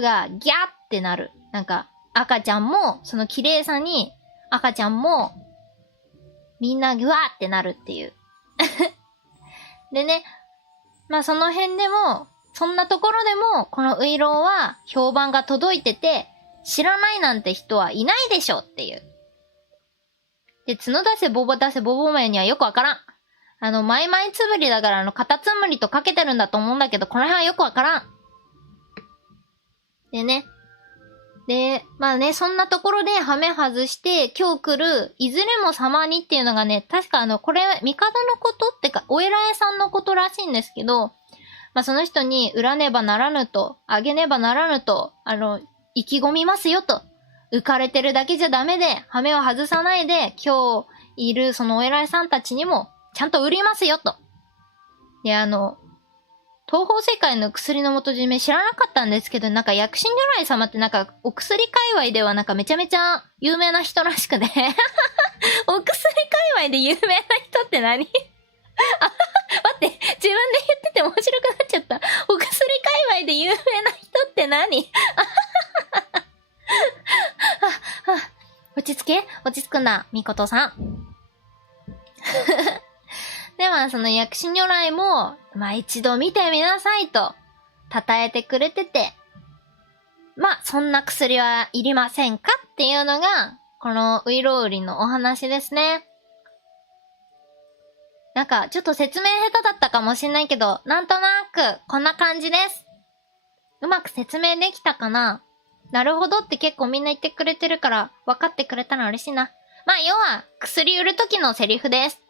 がギャーってなる。なんか赤ちゃんも、その綺麗さに赤ちゃんもみんなグワーってなるっていう。でね、まあその辺でも、そんなところでも、このウイローは評判が届いてて、知らないなんて人はいないでしょっていう。で、角出せボボメにはよくわからん。マイマイつぶりだからカタツムリとかけてるんだと思うんだけど、この辺はよくわからん。でね。で、まあね、そんなところでハメ外して、今日来る、いずれも様にっていうのがね、確かこれ、帝のことってか、お偉いさんのことらしいんですけど、まあその人に、売らねばならぬと、あげねばならぬと、意気込みますよと。浮かれてるだけじゃダメで、ハメを外さないで、今日いるそのお偉いさんたちにも、ちゃんと売りますよと。で、東方世界の薬の元締め知らなかったんですけど、なんか薬師如来様ってなんかお薬界隈ではなんかめちゃめちゃ有名な人らしくて。お薬界隈で有名な人って何？待って、自分で言ってて面白くなっちゃった。お薬界隈で有名な人って何？落ち着くんだ、みことさん。では、その薬師如来も、まあ一度見てみなさいと、称えてくれてて、まあそんな薬はいりませんかっていうのが、このウイロウリのお話ですね。なんか、ちょっと説明下手だったかもしんないけど、なんとなく、こんな感じです。うまく説明できたかな？なるほどって結構みんな言ってくれてるから、分かってくれたら嬉しいな。まあ要は、薬売るときのセリフです。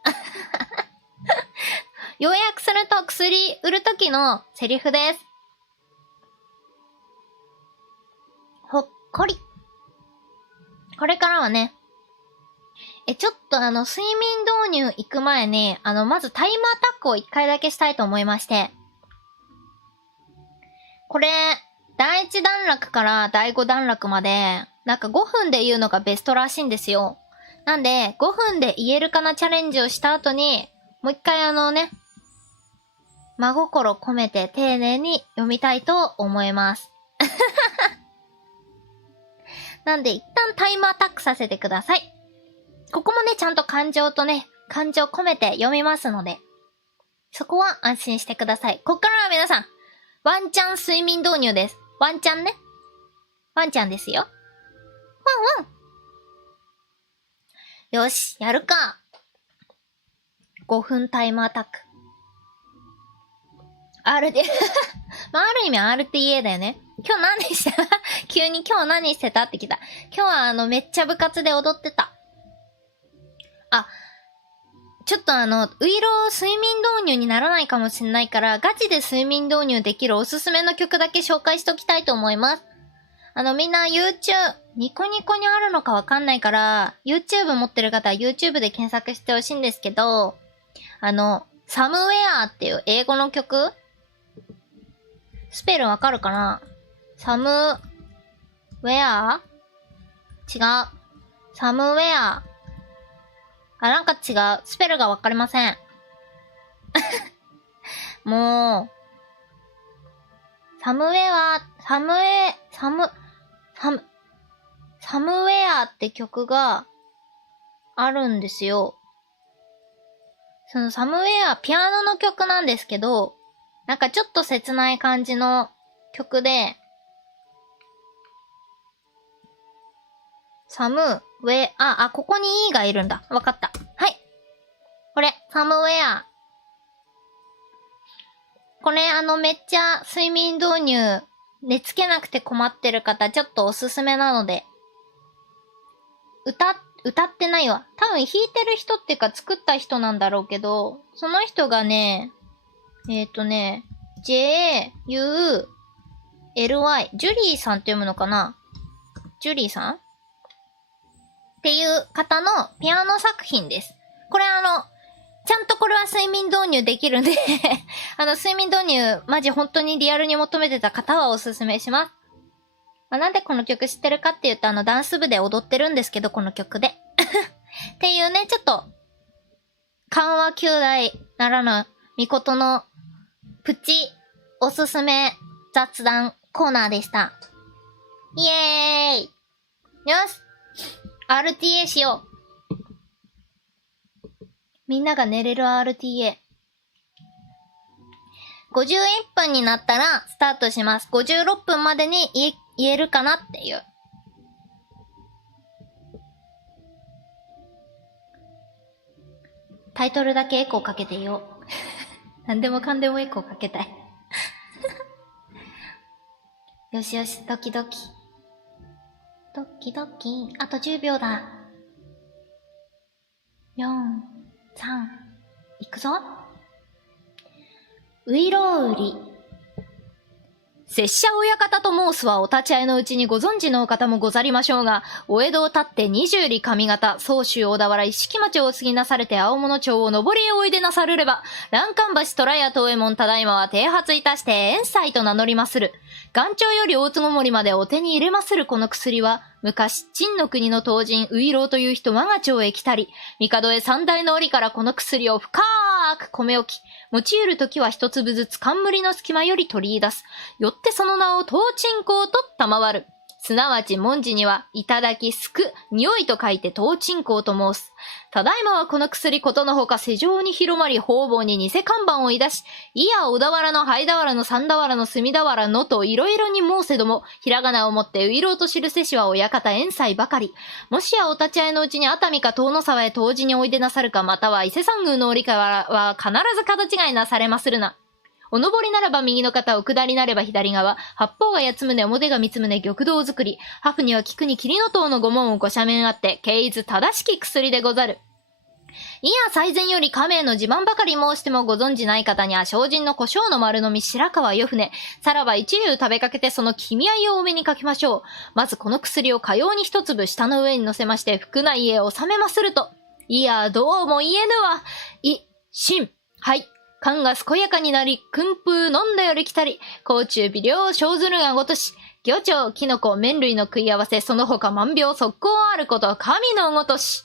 要約すると薬売るときのセリフです。ほっこり。これからはね、ちょっと睡眠導入行く前に、まずタイムアタックを1回だけしたいと思いまして。これ、第1段落から第5段落まで、なんか5分で言うのがベストらしいんですよ。なんで、5分で言えるかなチャレンジをした後に、もう一回真心込めて丁寧に読みたいと思います。なんで一旦タイムアタックさせてください。ここもね、ちゃんと感情込めて読みますので、そこは安心してください。こっからは皆さん、ワンチャン睡眠導入です。ワンチャンね。ワンチャンですよ。ワンワン。よし、やるか。5分タイムアタック。まあ、ある意味 RTA だよね。今日何してた急に今日何してたって来た。今日はめっちゃ部活で踊ってた。ちょっとウイロー睡眠導入にならないかもしんないから、ガチで睡眠導入できるおすすめの曲だけ紹介しときたいと思います。みんな YouTube、ニコニコにあるのかわかんないから、YouTube 持ってる方は YouTube で検索してほしいんですけど、サムウェアっていう英語の曲？スペルわかるかな？サムウェア？違う。サムウェア。なんか違う。スペルがわかりません。もう、サムウェアって曲があるんですよ。そのサムウェア、ピアノの曲なんですけど、なんかちょっと切ない感じの曲で、サムウェア、ここに E がいるんだ。わかった。はい。これ、サムウェア。これめっちゃ睡眠導入寝つけなくて困ってる方ちょっとおすすめなので。歌ってないわ。多分弾いてる人っていうか作った人なんだろうけど、その人がね、J-U-L-Y、ジュリーさんって読むのかな？ジュリーさんっていう方のピアノ作品です。これちゃんとこれは睡眠導入できるんで睡眠導入マジ本当にリアルに求めてた方はおすすめします。なんでこの曲知ってるかっていうとダンス部で踊ってるんですけど、この曲で。っていうね、ちょっと、緩和球大ならぬ、みことのプチおすすめ雑談コーナーでした。イエーイ。よし !RTA しよう。みんなが寝れる RTA。51分になったらスタートします。56分までに言えるかなっていう。タイトルだけエコーかけてよ。なんでもかんでもエコーかけたい。よしよし、ドキドキ。ドキドキ。あと10秒だ。4、3、いくぞ。ういろうり。拙者親方と申すはお立ち会いのうちにご存知のお方もござりましょうが、お江戸を立って20里上方、総州小田原一色町を過ぎなされて青物町を上りへおいでなさるれば、欄干橋虎屋東右衛門ただいまは剃髪いたして遠斎と名乗りまする。元朝より大津ごもりまでお手に入れまするこの薬は、昔、陳の国の当人、ういろうという人我が町へ来たり、帝へ三代の折からこの薬を深く米置き、持ち得るときは一粒ずつ冠の隙間より取り出す。よってその名を東鎮香と賜る。すなわち文字には、いただきすく、匂いと書いて東鎮香と申す。ただいまはこの薬ことのほか世上に広まり方々に偽看板をいだし、いや小田原の灰俵の三俵の隅俵のといろいろに申せども、ひらがなをもってういろうと知るせしは親方遠斎ばかり。もしやお立ち会いのうちに熱海か遠野沢へ同時においでなさるか、または伊勢山宮の折からは必ず形違いなされまするな。お登りならば右の肩、お下りなれば左側、八方が八つ胸、表が三つ胸、玉堂作り、ハフには菊に桐の塔の御門をご斜面あって、経図正しき薬でござる。いや最前より家名の自慢ばかり申してもご存じない方には精進の胡椒の丸飲み白川よ船、さらば一流食べかけてその気味合いを多めにかけましょう。まずこの薬をかように一粒下の上に乗せまして腹内へ収めますると、いやどうも言えぬわ。はい。肝が健やかになり、訓風飲んだより来たり、甲虫微量生ずるがごとし、魚腸、キノコ、麺類の食い合わせ、その他万病速攻あること、神のごとし。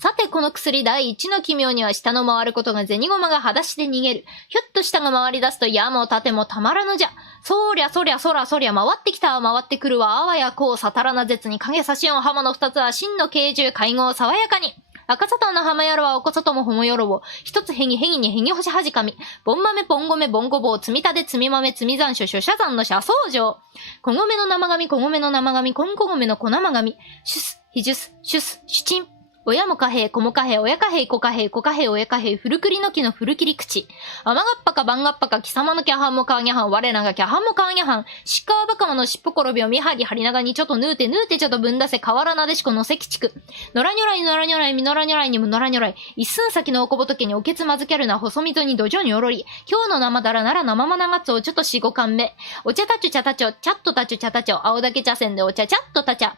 さてこの薬第一の奇妙には下の回ることが銭駒が裸足で逃げる。ひょっと下が回り出すと矢も盾もたまらぬじゃ。そりゃ回ってきた回ってくるわ。あわやこうさたらな絶に影差し音浜の二つは真の慶獣会合爽やかに。赤砂糖の浜やろはおこそともほもよろを、一つへぎにへぎ干しはじかみ、ぼん豆ぼん米ぼんごぼう、つみたでつみ豆つみ残暑諸社山の車相乗。小米の生紙、小米の生紙、こんこ米の小生紙、シュス、ヒジュス、シュス、シュチン。親も貨幣、子も貨幣、親貨幣、子貨幣、子貨幣、親貨幣、古栗の木の古切り口。甘がっぱか番がっぱか貴様のキャハンもカーニャハン、我らがキャハンもカーニャハン。しっかわばかまのしっぽころびを見張り張りながにちょっとぬうてちょっとぶんだせ、河原なでしこの関地区。野良如来、みのら如来にも野良如来。一寸先のおこぼとけにおけつまずきゃるな、細溝に土壌におろり。今日の生だらなら生まながつをちょっと四五貫目。お茶たちゅ茶たちょ、チャッとたちゅ茶たちょ、青竹茶せんでお茶チャッとたちゃ。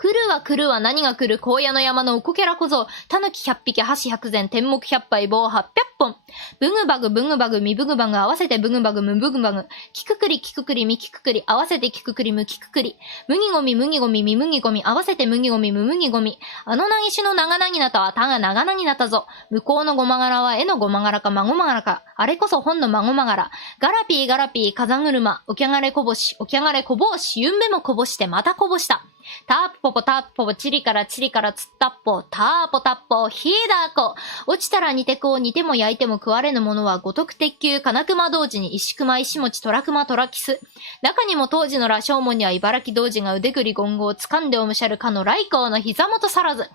来るは何が来る荒野の山のおこけら小僧、たぬき100匹、箸100膳、天目100杯、棒800本。ブグバグ、ミブグバグ、合わせてブグバグ、ムブグバグ。キククリ、ミキククリ、合わせてキククリ、ムキククリ。麦ゴミ、ミ麦ゴミ、合わせて麦ゴミ、ム麦ゴミ。あのなぎしの長なぎなたはたが長なぎなたぞ。向こうのごまがらは絵のごまがらか、まごまがらか。あれこそ本のまごまがら。ガラピー、風車、おきゃがれこぼし、ゆんべもこぼしてまたこぼした。タープポポ、チリからつったっぽ、ターポタッポ、ヒーダーコ。落ちたら煮てこう、煮ても焼いても食われぬものは、五徳鉄球、金熊同時に石熊、石持、虎熊、虎キス。中にも当時の羅生門には茨城同時が腕ぐりゴンゴを掴んでおむしゃるかの来光の膝元さらず。船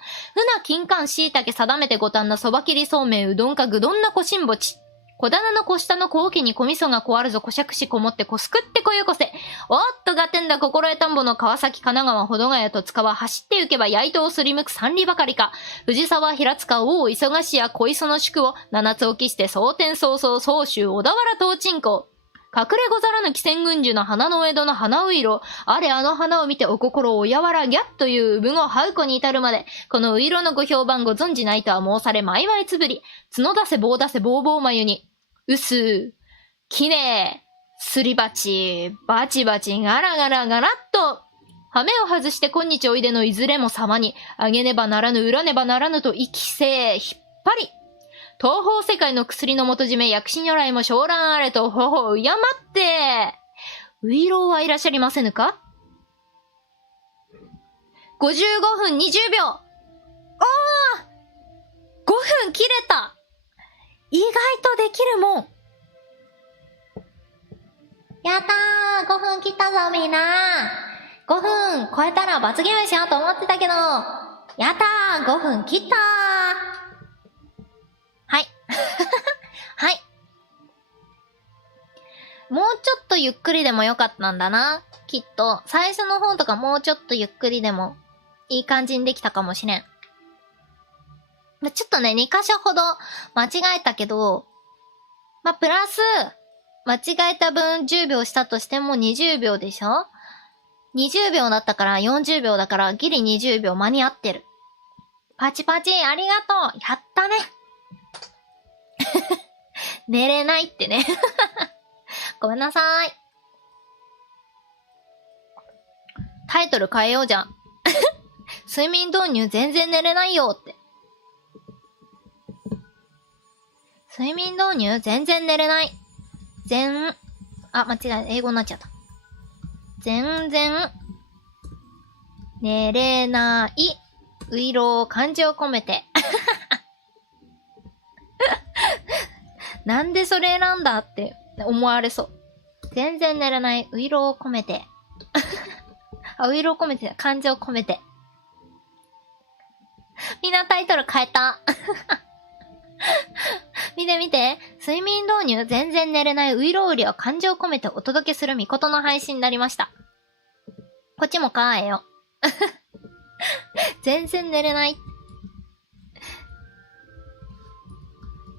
金柑椎茸定めてごたんなそば切りそうめんうどんかぐどんなこしんぼち。小棚の小下の小桶に小味噌がこわるぞこしゃくしこもってこすくってこよこせ。おっとがてんだ心得田んぼの川崎神奈川保土ヶ谷戸塚は走って行けば焼いとをすりむく三里ばかりか。藤沢平塚大忙しや小磯の宿を七つ置きして蒼天早々総州小田原東鎮港。隠れござらぬ汽船軍樹の花の江戸の花ういろ。あれあの花を見てお心をやわらぎゃっという産語ハウコに至るまで、このういろのご評判ご存じないとは申されまいまいつぶり。角出せ棒出せぼうぼう眉に。うす、きねえ、すりばち、バチバチ、ガラガラガラっと。羽目を外して今日おいでのいずれも様に、あげねばならぬ、裏ねばならぬと生きせ、引っ張り。東方世界の薬の元締め、薬師如来も昇蘭あれと、ほほ、敬って。ウイローはいらっしゃりませぬか？ 55 分20秒。おー !5 分切れた。意外とできるもん。やったー !5 分切ったぞみんな。5分超えたら罰ゲームしようと思ってたけど、やったー !5 分切ったー。はい。はい。もうちょっとゆっくりでもよかったんだな。きっと。最初の方とかもうちょっとゆっくりでもいい感じにできたかもしれん。ちょっとね、2箇所ほど間違えたけど、プラス、間違えた分10秒したとしても20秒でしょ？ 20 秒だったから40秒だからギリ20秒間に合ってる。パチパチありがとう。やったね。寝れないってね。ごめんなさい。タイトル変えようじゃん。睡眠導入全然寝れないよって。睡眠導入全然寝れない。間違え、英語になっちゃった。全然寝れない。ういろう漢字を込めて。なんでそれ選んだって思われそう。全然寝れない。ういろうを込めて。ういろうを込めて、漢字を込めて。みんなタイトル変えた。見て見て。睡眠導入全然寝れないウイロウリを漢字を込めてお届けするみことの配信になりました。こっちも変えよ。全然寝れない。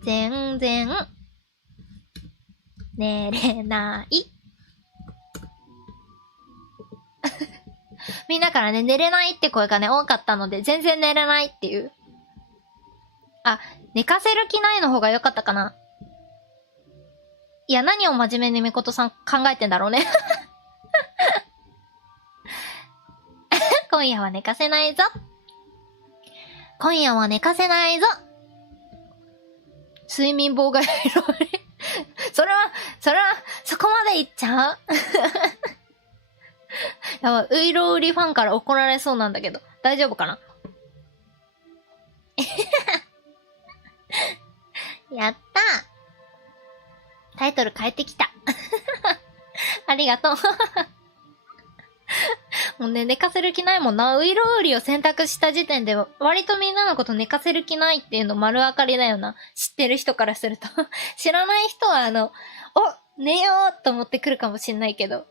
全然寝れない。みんなからね、寝れないって声がね、多かったので、全然寝れないっていう。寝かせる気ないの方が良かったかな。いや、何を真面目にみことさん考えてんだろうね。今夜は寝かせないぞ。今夜は寝かせないぞ。睡眠妨害それは、そこまで言っちゃうやばい、ウイロウリファンから怒られそうなんだけど、大丈夫かな。やったー。タイトル変えてきた。ありがとう。もうね、寝かせる気ないもんな。ウイロウリを選択した時点で、割とみんなのこと寝かせる気ないっていうの丸分かりだよな。知ってる人からすると。知らない人は寝ようと思ってくるかもしんないけど。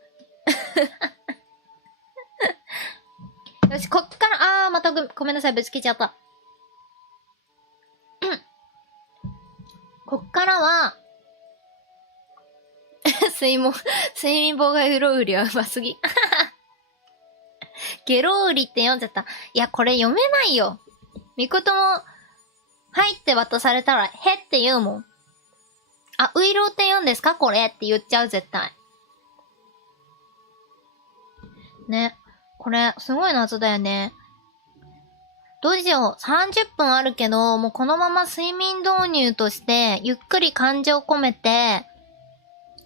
よし、こっから、またごめんなさい、ぶつけちゃった。こっからは、睡眠妨害ウロウリはうますぎ。ゲロウリって読んじゃった。いや、これ読めないよ。みことも、はいって渡されたら、へって言うもん。ウイロウって言うんですかこれって言っちゃう、絶対。ね。これ、すごい謎だよね。どうしよう。30分あるけど、もうこのまま睡眠導入として、ゆっくり漢字を込めて、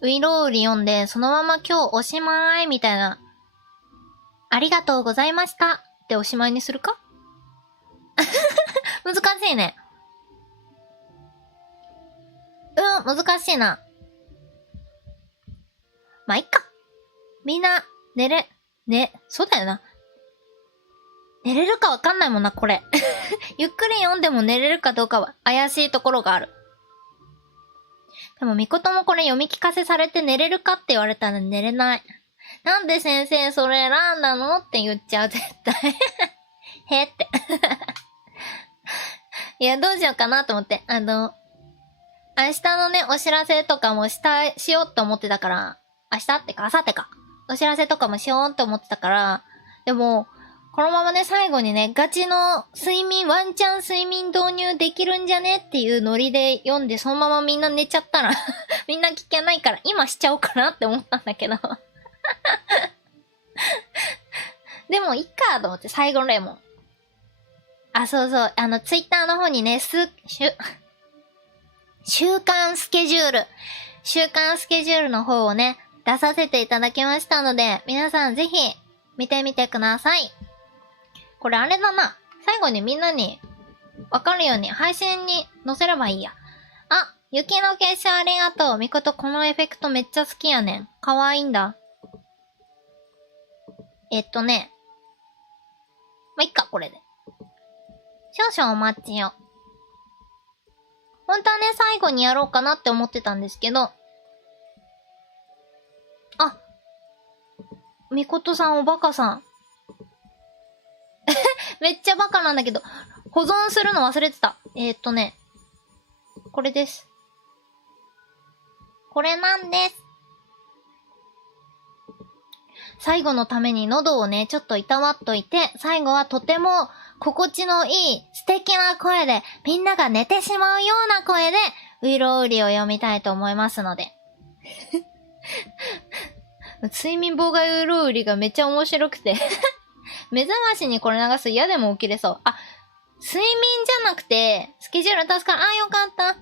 ウイロウリ読んで、そのまま今日おしまいみたいな。ありがとうございましたっておしまいにするか難しいね。難しいな。まあ、いっか。みんな、そうだよな。寝れるかわかんないもんな、これ。ゆっくり読んでも寝れるかどうかは怪しいところがある。でも、みこともこれ読み聞かせされて寝れるかって言われたら寝れない。なんで先生それ選んだのって言っちゃう、絶対。へって。いや、どうしようかなと思って。明日のね、お知らせとかもしようと思ってたから、明日ってか、明後日か。お知らせとかもしようと思ってたから、でも、このままね、最後にね、ガチのワンチャン睡眠導入できるんじゃねっていうノリで読んで、そのままみんな寝ちゃったら、みんな聞けないから、今しちゃおうかなって思ったんだけど。でも、いっかと思って、最後の例も。そうそう、ツイッターの方にね、週間スケジュールの方をね、出させていただきましたので、皆さんぜひ見てみてください。これあれだな。最後にみんなにわかるように配信に載せればいいや。あ、雪の結晶ありがとう。みことこのエフェクトめっちゃ好きやねん。かわいいんだ。まあ、いっか、これで。少々お待ちよ。本当はね、最後にやろうかなって思ってたんですけど。あ、みことさんおバカさん。めっちゃバカなんだけど、保存するの忘れてた。これです。これなんです。最後のために喉をね、ちょっといたわっといて、最後はとても心地のいい素敵な声で、みんなが寝てしまうような声で、ういろうりを読みたいと思いますので。睡眠妨害ういろうりがめっちゃ面白くて。目覚ましにこれ流す嫌でも起きれそう。あ、睡眠じゃなくて、スケジュール助かる。あ、よかった。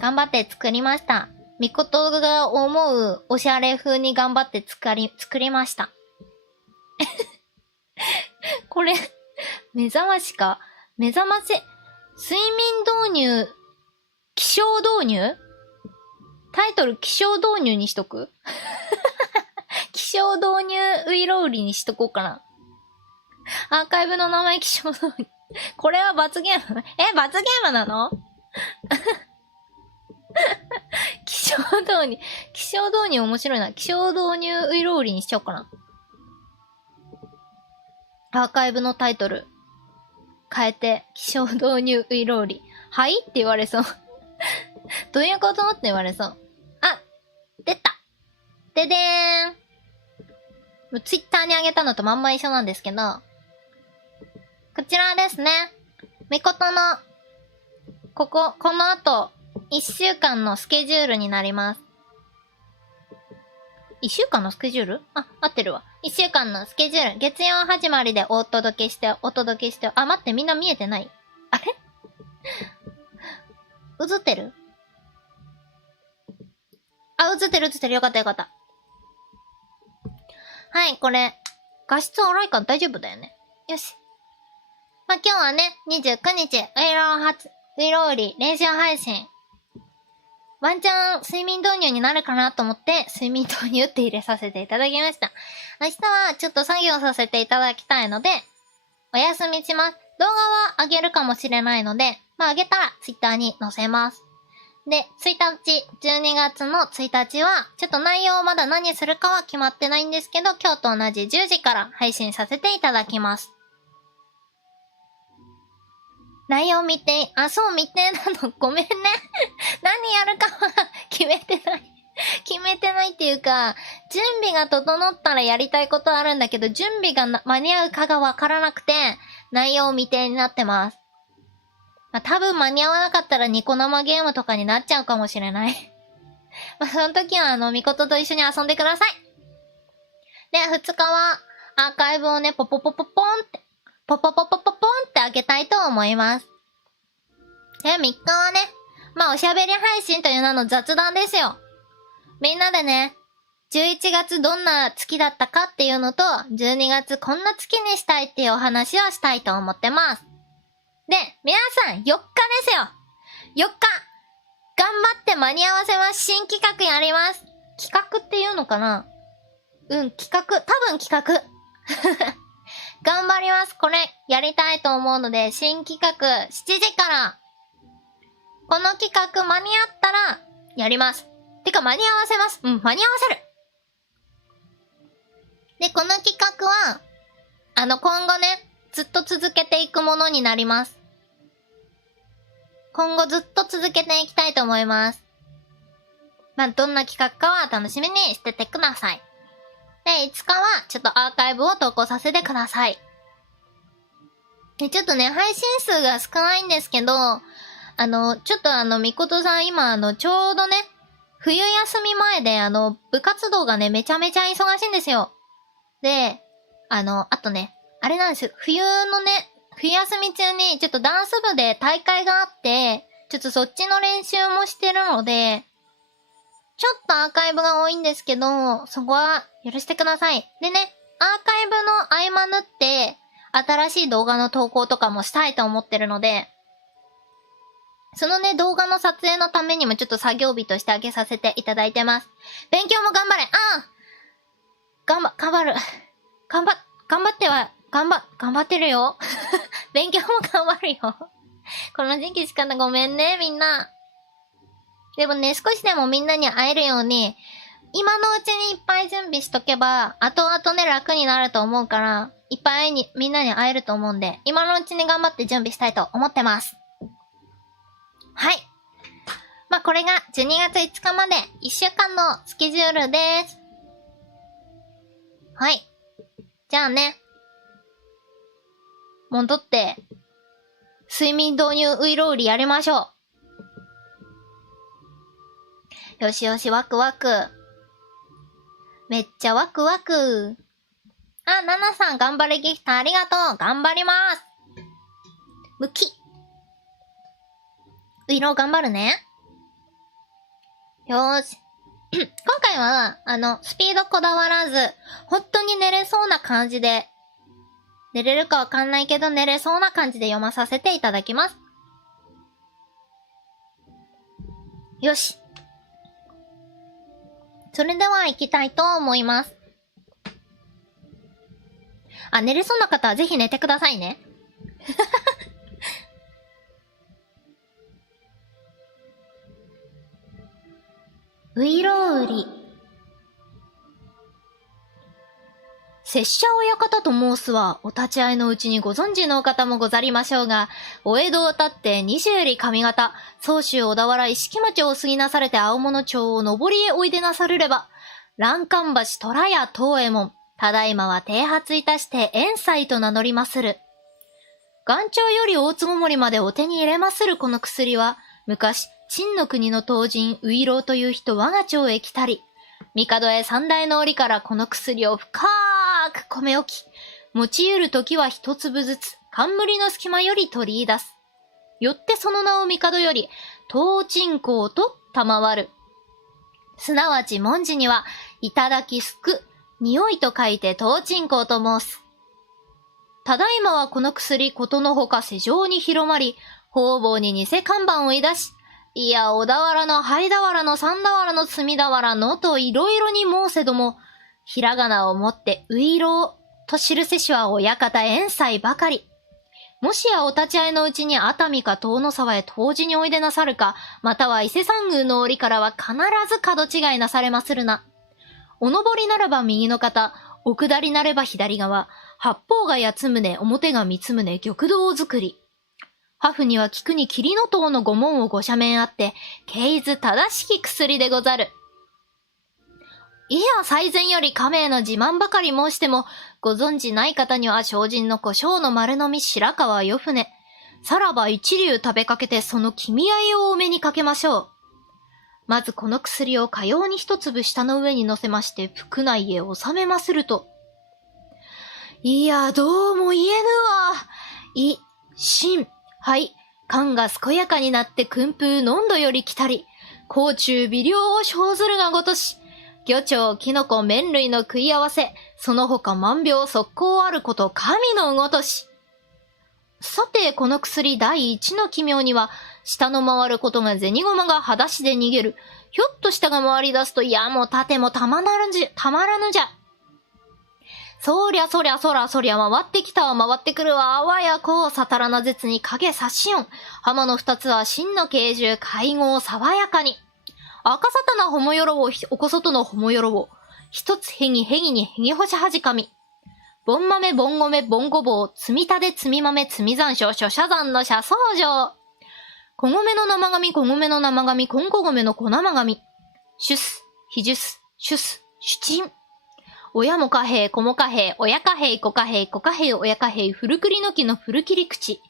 頑張って作りました。みことが思うおしゃれ風に頑張って作りました。これ、目覚ましか。目覚まし、睡眠導入、起床導入？タイトル起床導入にしとく？起床導入ウイロウリにしとこうかな。アーカイブの名前起床導入。これは罰ゲーム？罰ゲームなの？気象導入面白いな。気象導入ウイロウリにしちゃおうかな。アーカイブのタイトル変えて、気象導入ウイロウリ。はいって言われそう。どういうことって言われそう。あ、出た。ででーん。ツイッターにあげたのとまんま一緒なんですけど、こちらですね。みことの、この後、1週間のスケジュールになります。1週間のスケジュール？あ、合ってるわ。1週間のスケジュール。月曜始まりでお届けして、あ、待って、みんな見えてない？あれ？映ってる？あ、映ってる。よかった。はい、これ。画質荒いから大丈夫だよね。よし。まあ、今日はね、29日、ウイロウリ練習配信。ワンチャン睡眠導入になるかなと思って、睡眠導入って入れさせていただきました。明日はちょっと作業させていただきたいので、お休みします。動画は上げるかもしれないので、まあ上げたら Twitter に載せます。で、12月の1日は、ちょっと内容まだ何するかは決まってないんですけど、今日と同じ10時から配信させていただきます。内容未定。あ、そう未定なの。ごめんね。何やるかは決めてないっていうか、準備が整ったらやりたいことあるんだけど、準備が間に合うかがわからなくて、内容未定になってます。まあ、多分間に合わなかったらニコ生ゲームとかになっちゃうかもしれない。まあ、その時はミコトと一緒に遊んでください。で、2日はアーカイブをね、ポンって開けたいと思います。で、3日はね、まあおしゃべり配信という名の雑談ですよ。みんなでね、11月どんな月だったかっていうのと、12月こんな月にしたいっていうお話をしたいと思ってます。で、皆さん4日ですよ。4日、頑張って間に合わせます。新企画やります。企画っていうのかな？多分企画。頑張ります。これ、やりたいと思うので、新企画、7時から、この企画間に合ったら、やります。てか、間に合わせます。間に合わせる。で、この企画は、今後ね、ずっと続けていくものになります。今後ずっと続けていきたいと思います。まあ、どんな企画かは楽しみにしててください。で、5日はちょっとアーカイブを投稿させてください。で、ちょっとね、配信数が少ないんですけど、ちょっとみことさん今ちょうどね、冬休み前で部活動がね、めちゃめちゃ忙しいんですよ。で、あとね、あれなんですよ、冬休み中にちょっとダンス部で大会があって、ちょっとそっちの練習もしてるので、ちょっとアーカイブが多いんですけど、そこは許してください。でね、アーカイブの合間縫って、新しい動画の投稿とかもしたいと思ってるので、そのね、動画の撮影のためにもちょっと作業日としてあげさせていただいてます。勉強も頑張れ。頑張ってるよ。勉強も頑張るよ。この時期しかな、ごめんね、みんな。でもね、少しでもみんなに会えるように、今のうちにいっぱい準備しとけば、後々ね、楽になると思うから、いっぱいみんなに会えると思うんで、今のうちに頑張って準備したいと思ってます。はい。まあ、これが12月5日まで1週間のスケジュールです。はい。じゃあね。戻って、睡眠導入ウイロウリやりましょう。よしよし、ワクワク。めっちゃワクワク。ナナさん頑張れギフトありがとう。頑張ります。ムキ。ウイロ頑張るね。よーし。今回は、スピードこだわらず、本当に寝れそうな感じで、寝れるかわかんないけど寝れそうな感じで読まさせていただきます。よし。それでは行きたいと思います。寝れそうな方はぜひ寝てくださいね。ウイロウリ。拙者親方と申すは、お立ち会いのうちにご存知のお方もござりましょうが、お江戸を立って西より上方、総州小田原石木町を過ぎなされて青物町を上りへおいでなさるれば、欄干橋虎屋東右衛門、ただいまは剃髪いたして遠斎と名乗りまする。元朝より大津ごもりまでお手に入れまするこの薬は、昔、陳の国の当人、ウイロウという人我が町へ来たり、帝へ三代の折からこの薬を深く込め置き、持ち得るときは一粒ずつ、冠の隙間より取り出す。よってその名を帝より、東鎮香と賜る。すなわち文字には、いただきすく、匂いと書いて東鎮香と申す。ただいまはこの薬ことのほか世上に広まり、方々に偽看板をいだし、いや、小田原の灰俵の三俵の隅俵のといろいろに申せども、ひらがなをもってういろうと記せしは親方遠斎ばかり。もしやお立ち会いのうちに熱海か遠野沢へ当時においでなさるか、または伊勢山宮の折からは必ず角違いなされまするな。お上りならば右の方、お下りなれば左側、八方が八つ棟、表が三つ棟、玉堂作り。ハフには菊に霧の塔の御門をご斜面あって、経図正しき薬でござる。いや最前より家名の自慢ばかり申しても、ご存知ない方には精進の胡椒の丸飲み白川よ船。さらば一流食べかけてその君合いをお目にかけましょう。まずこの薬をかように一粒下の上に乗せまして腹内へ収めますると。いやどうも言えぬわ。はい、肝が健やかになって訓風飲んどより来たり、甲虫微量を生ずるがごとし、魚鳥、キノコ、麺類の食い合わせ、その他万病速攻あること神のごとし。さて、この薬第一の奇妙には、下の回ることが銭駒が裸足で逃げる。ひょっと下が回り出すと、いやも縦もたまらぬじゃ。そりゃ回ってきたわ回ってくるわあわやこうさたらな絶に影差しよん。浜の二つは真の慶獣会合爽やかに。赤さたなほもよろをおこそとのほもよろを。一つへぎにへぎほしはじかみ。ぼん豆ぼん米ぼんごぼう。つみたでつみ豆つみ残暑諸社山の社僧上。小米の生紙小米の生紙こんこ米の小生紙。シュス、ヒジュス、シュス、シュチン。親も貨幣、子も貨幣、親貨幣、子貨幣、子貨幣、親貨幣、古栗の木の古切り口。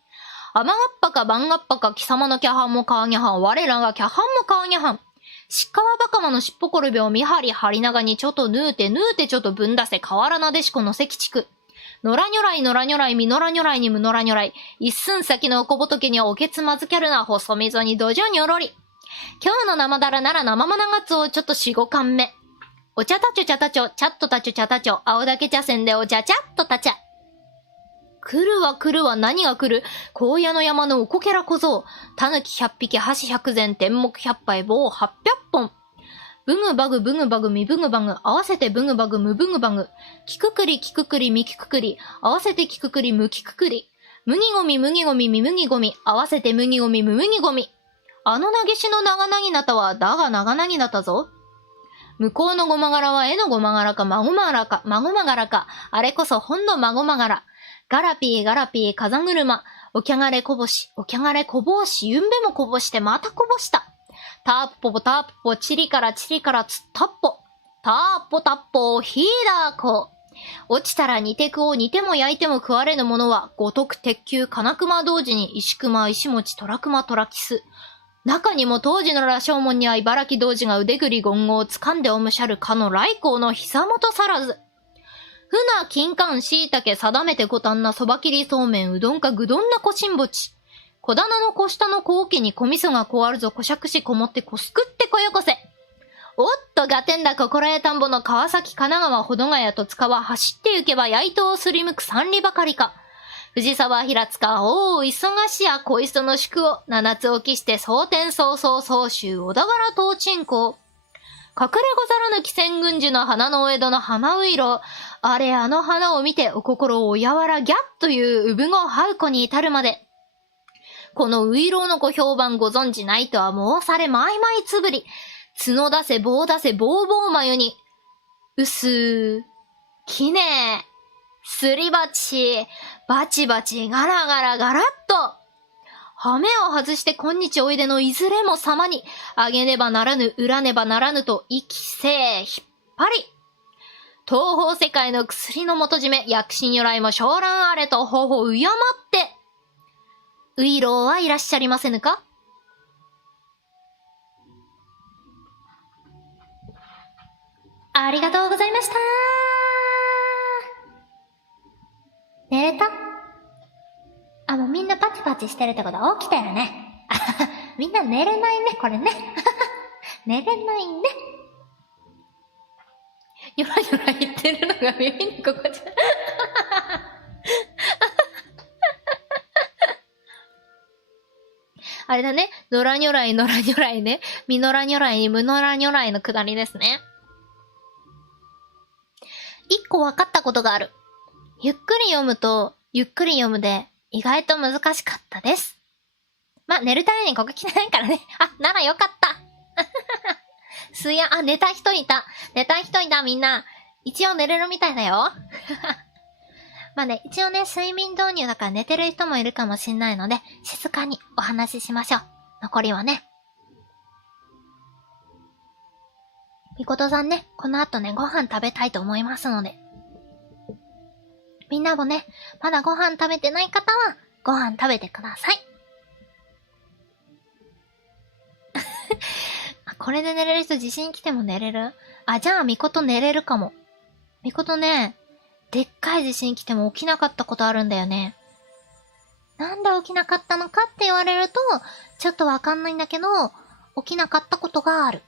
甘がっぱか番がっぱか貴様のキャハンもカーニャハン、我らがキャハンもカーニャハン。しっかわばかまのしっぽこるべを見張り張り長にちょとぬうてちょとぶんだせ河原なでしこの関地区。野良如来みのら如来にむのら如来。一寸先のおこぼとけにはおけつまずけるな細溝に土壌にょろり。今日の生だらなら生マナガツオちょっと4、5巻目。お茶たちょ茶たちょ、チャットたちょ茶たちょ、青竹茶筅でお茶チャットたちゃ。来るわ来るわ何が来る。荒野の山のおこけら小僧。狸100匹、箸100膳、天目100杯、棒800本。ブグバグブグバグミブグバグ、合わせてブグバグムブグバグ。キククリキククリミキククリ、合わせてキククリムキククリ。麦ゴミ麦ゴミミ麦ゴミ、合わせて麦ゴミム麦ゴミ。あの投げしの長なぎなたはだが長なぎなたぞ。向こうのごまがらは絵のごまがらかまごまがらか、まごまがらか、あれこそ本のまごまがら。ガラピーガラピー風車、おきゃがれこぼし、おきゃがれこぼうし、ゆんべもこぼしてまたこぼした。ターポポターポポ、チリからチリからつったっぽ。ターポタッポ、ヒーダーコ。落ちたら煮てくを煮ても焼いても食われぬものは、五徳鉄球金熊同時に石熊石持虎熊虎キス。中にも当時の羅生門には茨城童子が腕ぐり言語を掴んでおむしゃるかの来光の膝元さらず。船、金柑、椎茸、定めてごたんなそば切りそうめん、うどんかぐどんなこしんぼち。小棚の小下の小桶に小味噌がこあるぞ、こしゃくしこもってこすくってこよこせ。おっと、がてんだ心得田んぼの川崎、神奈川、保土ヶ谷、戸塚は走って行けば焼いとをすりむく三里ばかりか。藤沢平塚、おー、忙しや小磯の宿を、七つ起きして蒼天早々総集、小田原東鎮港。隠れござらぬ汽船軍樹の花のお江戸の浜ういろ。あれあの花を見てお心をおやわらギャッという産子ハウコに至るまで。このういろうのご評判ご存じないとは申されまいまいつぶり。角出せ棒出せぼうぼう眉に。うすー。きねえ。すり鉢。バチバチガラガラガラッと。羽目を外して今日おいでのいずれも様に、あげねばならぬ、裏ねばならぬと、生きせえ、引っ張り。東方世界の薬の元締め、薬師如来も昇蘭あれとほほ敬って。ういろうはいらっしゃりませぬか。ありがとうございました。寝れた？あ、もうみんなパチパチしてるってことは起きてるね。みんな寝れないね、これね。寝れないね。よらよら言ってるのが耳に心地。あれだね。野良如来、野良如来ね。みのら如来に無のら如来のくだりですね。一個分かったことがある。ゆっくり読むと、ゆっくり読むで、意外と難しかったです。ま、寝るためにここ来てないからね。あ、ならよかった。寝た人いた。寝た人いた、みんな。一応寝れるみたいだよ。まあね、一応ね、睡眠導入だから寝てる人もいるかもしんないので、静かにお話ししましょう。残りはね。みことさんね、この後ね、ご飯食べたいと思いますので。みんなもね、まだご飯食べてない方は、ご飯食べてください。これで寝れる人地震来ても寝れる？あ、じゃあみこと寝れるかも。みことね、でっかい地震来ても起きなかったことあるんだよね。なんで起きなかったのかって言われると、ちょっとわかんないんだけど、起きなかったことがある。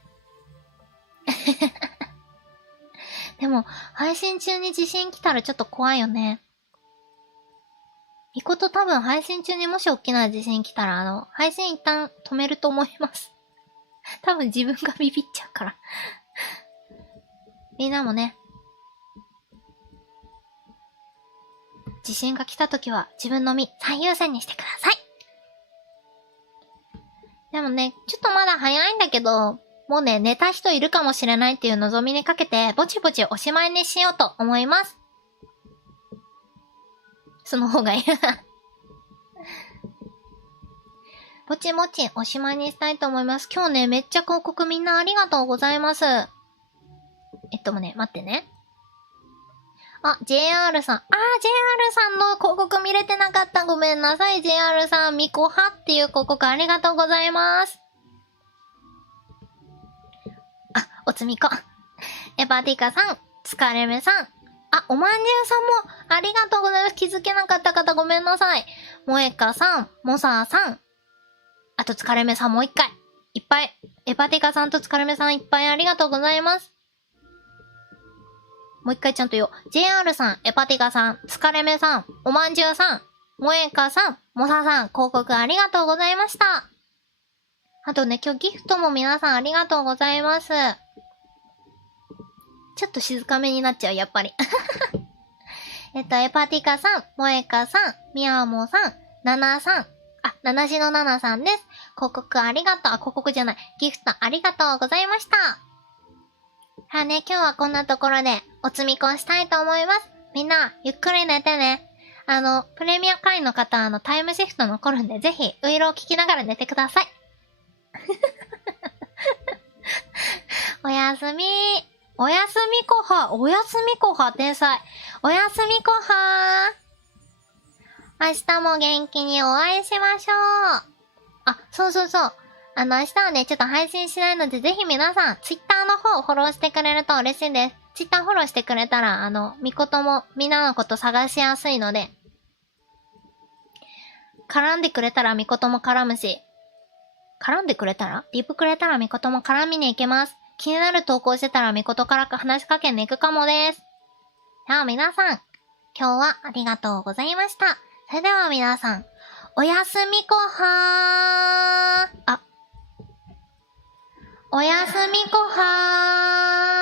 でも、配信中に地震来たらちょっと怖いよね。みこと多分配信中にもし大きな地震来たら配信一旦止めると思います。多分自分がビビっちゃうから。みんなもね、地震が来た時は自分の身最優先にしてください。でもね、ちょっとまだ早いんだけど、もうね、寝た人いるかもしれないっていう望みにかけて、ぼちぼちおしまいにしようと思います。その方がいい。ぼちぼちおしまいにしたいと思います。今日ね、めっちゃ広告みんなありがとうございます。待ってね。あ、JR さん。JR さんの広告見れてなかった。ごめんなさい。JR さん、みこはっていう広告ありがとうございます。あ、おつみこ。エバティカさん、つかれめさん。あ、おまんじゅうさんもありがとうございます。気づけなかった方ごめんなさい。もえかさん、もさーさん。あとつかれめさんもう一回。いっぱい。エパティカさんとつかるめさんいっぱいありがとうございます。もう一回ちゃんと言おう。JR さん、エパティカさん、つかれめさん、おまんじゅうさん、もえかさん、もささん、広告ありがとうございました。あとね、今日ギフトも皆さんありがとうございます。ちょっと静かめになっちゃう、やっぱり。エパティカさん、もえかさん、みやもさん、ななさん、ななしのななさんです。広告ありがとう。広告じゃない。ギフトありがとうございました。さあね、今日はこんなところでお積み越したいと思います。みんな、ゆっくり寝てね。プレミア会員の方、タイムシフト残るんで、ぜひ、ウイロを聞きながら寝てください。おやすみ。おやすみこは、おやすみこは、天才。おやすみこは。明日も元気にお会いしましょう。そうそうそう。明日はね、ちょっと配信しないので、ぜひ皆さん、ツイッターの方をフォローしてくれると嬉しいです。ツイッターフォローしてくれたら、みこともみんなのこと探しやすいので、絡んでくれたらみことも絡むし、絡んでくれたらリプくれたらみことも絡みに行けます。気になる投稿してたらみことから話しかけに行くかもです。さあ皆さん、今日はありがとうございました。それでは皆さん、おやすみこはー。おやすみこはー。